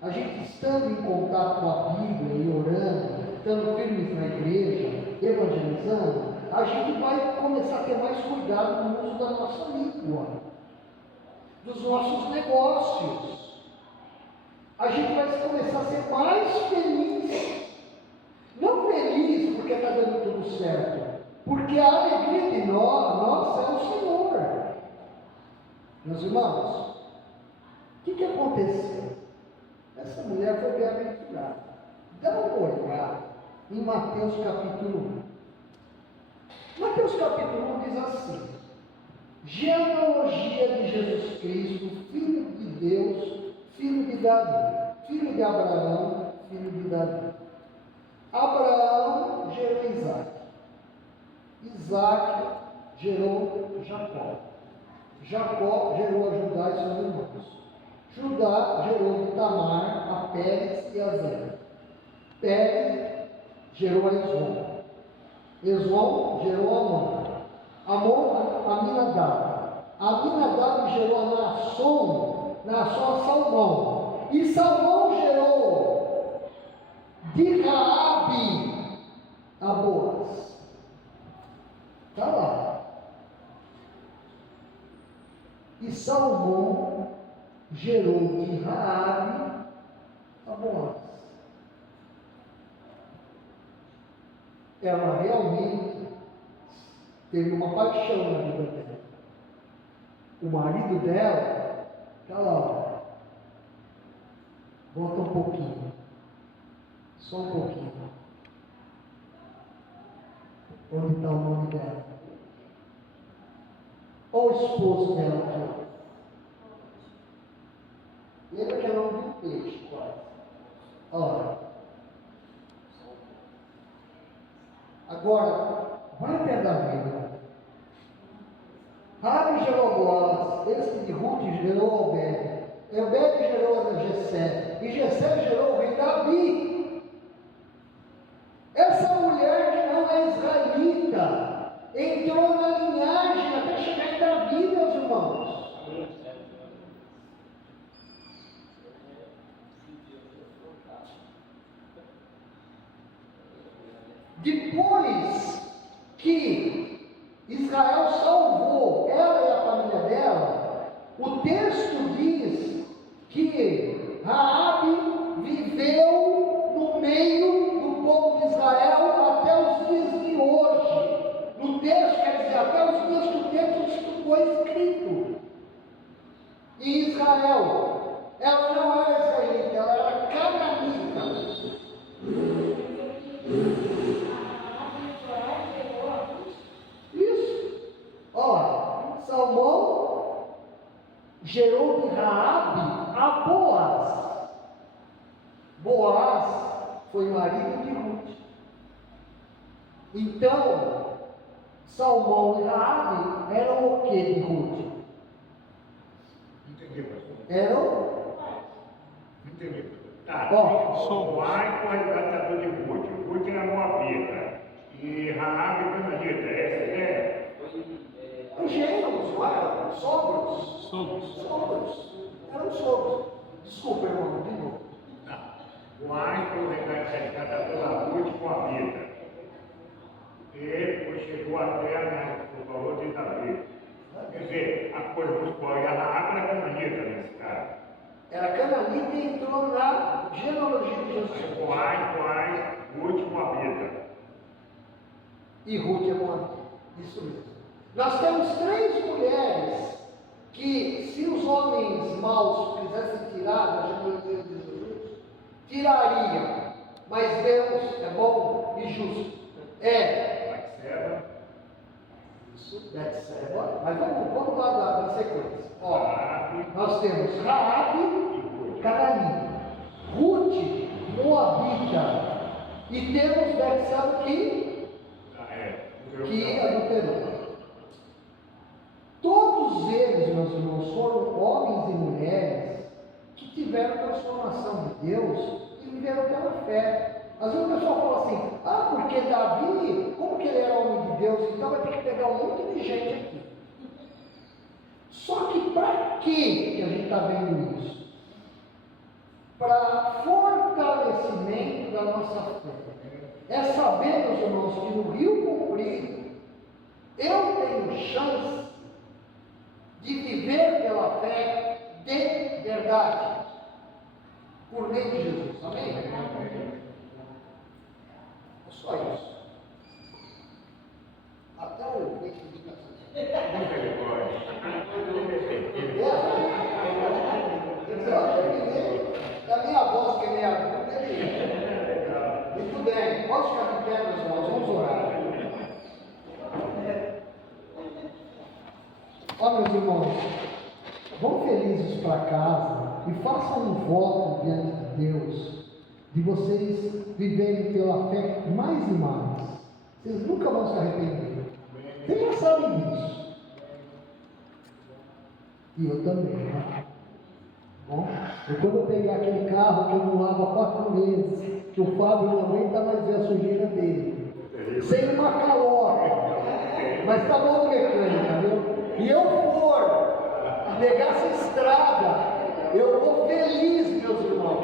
a gente estando em contato com a Bíblia e orando, estando firmes na igreja, evangelizando, a gente vai começar a ter mais cuidado no uso da nossa língua, dos nossos negócios. A gente vai começar a ser mais feliz. Não feliz porque está dando tudo certo, porque a alegria de nossa é o Senhor. Meus irmãos, o que aconteceu? Essa mulher foi bem-aventurada. Dá uma olhada em Mateus capítulo 1. Mateus capítulo 1 diz assim: genealogia de Jesus Cristo, filho de Deus, filho de Davi, filho de Abraão, filho de Davi. Abraão gerou Isaac. Isaac gerou Jacó. Jacó gerou a Judá e seus irmãos. Judá gerou de Tamar a Pérez e a Zera. Pérez gerou a Esrom. Esrom gerou a Amon. Amon a Aminadab. Aminadab gerou a Naasson. Naasson a Salmão. E Salmão gerou de Raabe a Boaz. Está lá. E Salmão gerou de Raabe a Boaz. Ela realmente teve uma paixão na vida dela. O marido dela está lá, ó. Volta um pouquinho. Só um pouquinho. Onde está o nome dela? Olha o esposo dela aqui. Lembra que é o nome do peixe, quase. Olha. Agora, vai até Davi. Rabi gerou Boaz, esse de Ruth gerou Obed. Obed gerou Jessé. E Jessé gerou o rei Davi. Essa mulher que não é israelita entrou na linhagem até chegar em Davi, meus irmãos. Depois que Israel salvou ela e a família dela, o texto diz que Raabe viveu no meio do povo de Israel até os dias de hoje. No texto quer dizer até os dias que o texto foi escrito. Em Israel, ela não era israelita, ela era canaanita. Isso. Olha, Salmão gerou de Raabe a Boaz. Boaz foi marido de Ruth. Então, Salmão e Raabe eram o que de Ruth? Entendi, pastor. Eram? Entendi. Tá. Somos. Boaz foi resgatador de Ruth. Ruth era moabita. E Raabe cananita. Essa é a ideia? Gêmeos, não eram? Sogros. Sogros. Sogros. Eram sogros. Desculpa, irmão, de novo. Boaz foi resgatador da Ruth moabita. E chegou até o valor de Davi. Quer dizer, a coisa principal e a Raabe era cananita nesse caso. Era cananita e entrou na genealogia de Jesus. Boaz, Ruth moabita. E Ruth é moabita. Isso mesmo. Nós temos 3 mulheres que, se os homens maus quisessem tirar da genealogia de Jesus, tirariam. Mas Deus é bom e justo. Batseba. Isso, Betseba. Mas vamos lá da sequência. Ó, Raabe nós temos Raabe, e Ruth. cananita, Ruth, moabita, e temos Betseba que adulterou. Todos eles, meus irmãos, foram homens e mulheres que tiveram transformação de Deus e viveram pela fé. Às vezes o pessoal fala assim, porque Davi, como que ele era homem de Deus, então vai ter que pegar um monte de gente aqui. Só que para que a gente está vendo isso? Para fortalecimento da nossa fé. É saber, meus irmãos, que no Rio Comprido eu tenho chance de viver pela fé de verdade, por meio de Jesus. Amém? É só isso. Até o leite de da minha voz, que é meia aguda, muito bem, posso ficar de pé, meus irmãos? Vamos orar. Ó, meus irmãos, vão felizes para casa e façam um voto diante de Deus, de vocês viverem pela fé mais e mais. Vocês nunca vão se arrepender. Vocês já sabem disso. E eu também, né? Bom, e quando eu peguei aquele carro que eu não lavo há 4 meses, que o Fábio não aguenta mais ver a sujeira dele, sem uma calota, mas tá bom mecânica, viu? E eu for pegar essa estrada, eu vou feliz, meus irmãos,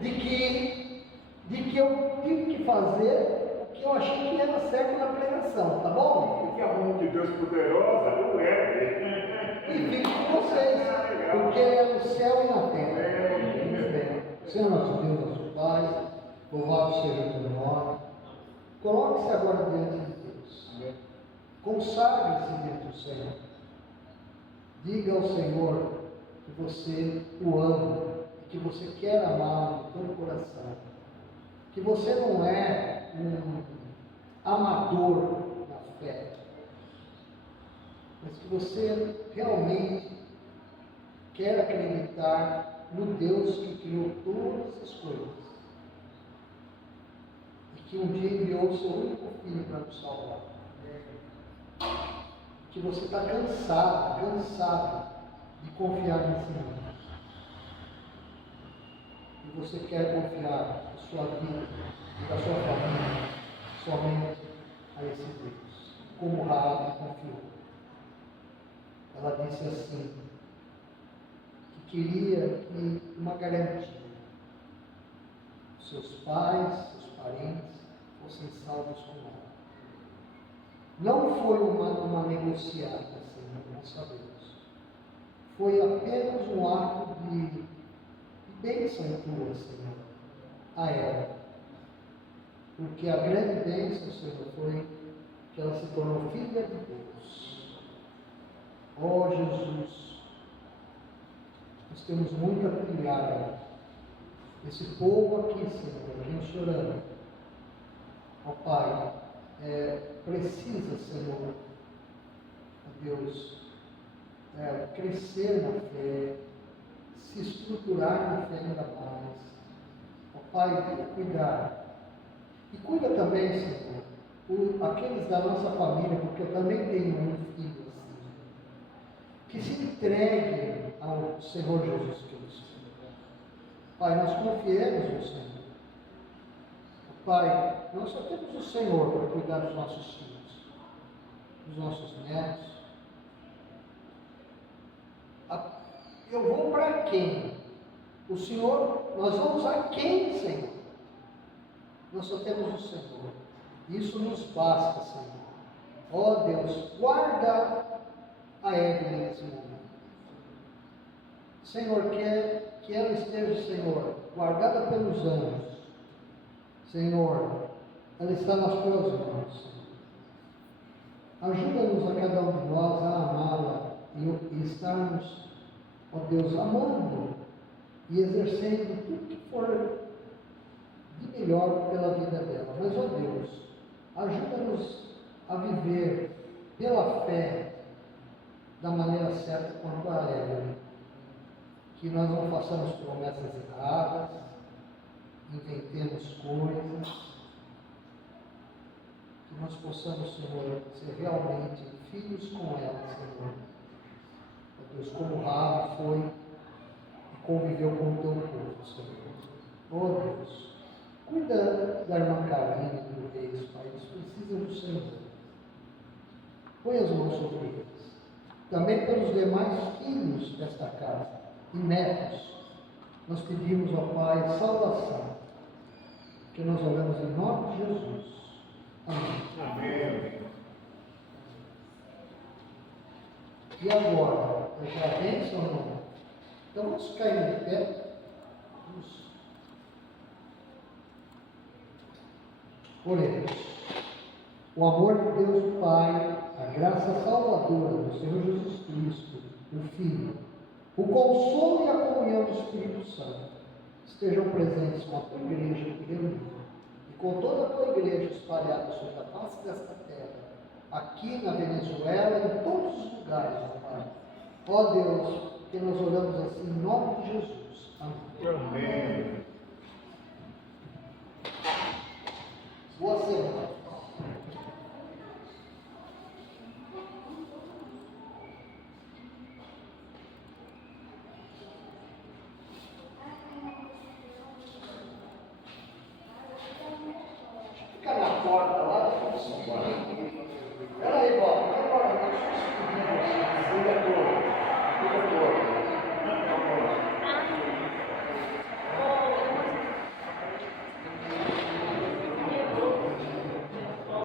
de que eu tive que fazer o que eu achei que era certo na pregação, tá bom? Porque a mão de Deus poderosa não é. E fique com vocês, porque Ele é no céu e na terra. Muito bem. Senhor nosso Deus, nosso Pai, louvado seja o teu nome. Coloque-se agora diante de Deus. Consagre-se diante do Senhor. Diga ao Senhor que você o ama, que você quer amá-lo de todo o coração. Que você não é um amador na fé, mas que você realmente quer acreditar no Deus que criou todas as coisas e que um dia enviou o seu único filho para nos salvar. Que você está cansado de confiar nesse mundo. E você quer confiar a sua vida e da sua família somente a esse Deus, como Raabe confiou. Ela disse assim, que queria uma garantia. Seus pais, seus parentes fossem salvos com ela. Não foi uma negociata, Senhor, nós sabemos. Foi apenas um ato de bênção tua, Senhor, a ela. Porque a grande bênção, Senhor, foi que ela se tornou filha de Deus. Oh, Jesus, nós temos muito a brilhar. Esse povo aqui, Senhor, a gente chorando. Ó Pai, precisa, Senhor, Deus, crescer na fé, se estruturar na fé ainda mais. Ó Pai, venha cuidar. E cuida também, Senhor, aqueles da nossa família, porque eu também tenho um filho assim, que se entreguem ao Senhor Jesus Cristo. Pai, nós confiemos no Senhor. Pai, nós só temos o Senhor para cuidar dos nossos filhos, dos nossos netos. Eu vou para quem? O Senhor, nós vamos a quem, Senhor? Nós só temos o Senhor. Isso nos basta, Senhor. Ó Deus, guarda a Evelyn nesse momento. Senhor, que ela esteja, Senhor, guardada pelos anjos. Senhor, ela está nas tuas mãos. Ajuda-nos a cada um de nós a amá-la e estarmos, ó Deus, amando e exercendo tudo que for de melhor pela vida dela. Mas, ó Deus, ajuda-nos a viver pela fé da maneira certa quanto a Evelyn. Que nós não façamos promessas erradas, inventemos coisas, que nós possamos, Senhor, ser realmente filhos com ela, Senhor. Ó Deus, como Raabe foi e conviveu com o teu povo, Senhor. Ó Deus, cuida da irmã Karine e do Reis, Pai, eles precisam do Senhor. Põe as mãos sobre eles. Também pelos demais filhos desta casa e netos, nós pedimos ao Pai salvação, que nós oramos em nome de Jesus. Amém. Amém. E agora, já bênção ou não? Então vamos cair de pé. Oremos. O amor de Deus Pai, a graça salvadora do Senhor Jesus Cristo, o Filho, o consolo e a comunhão do Espírito Santo estejam presentes com a tua igreja aqui reunida e com toda a tua igreja espalhada sobre a face desta terra, aqui na Venezuela e em todos os lugares, ó Pai. Ó Deus, que nós oramos assim em nome de Jesus. Amém. Amém. Boa semana.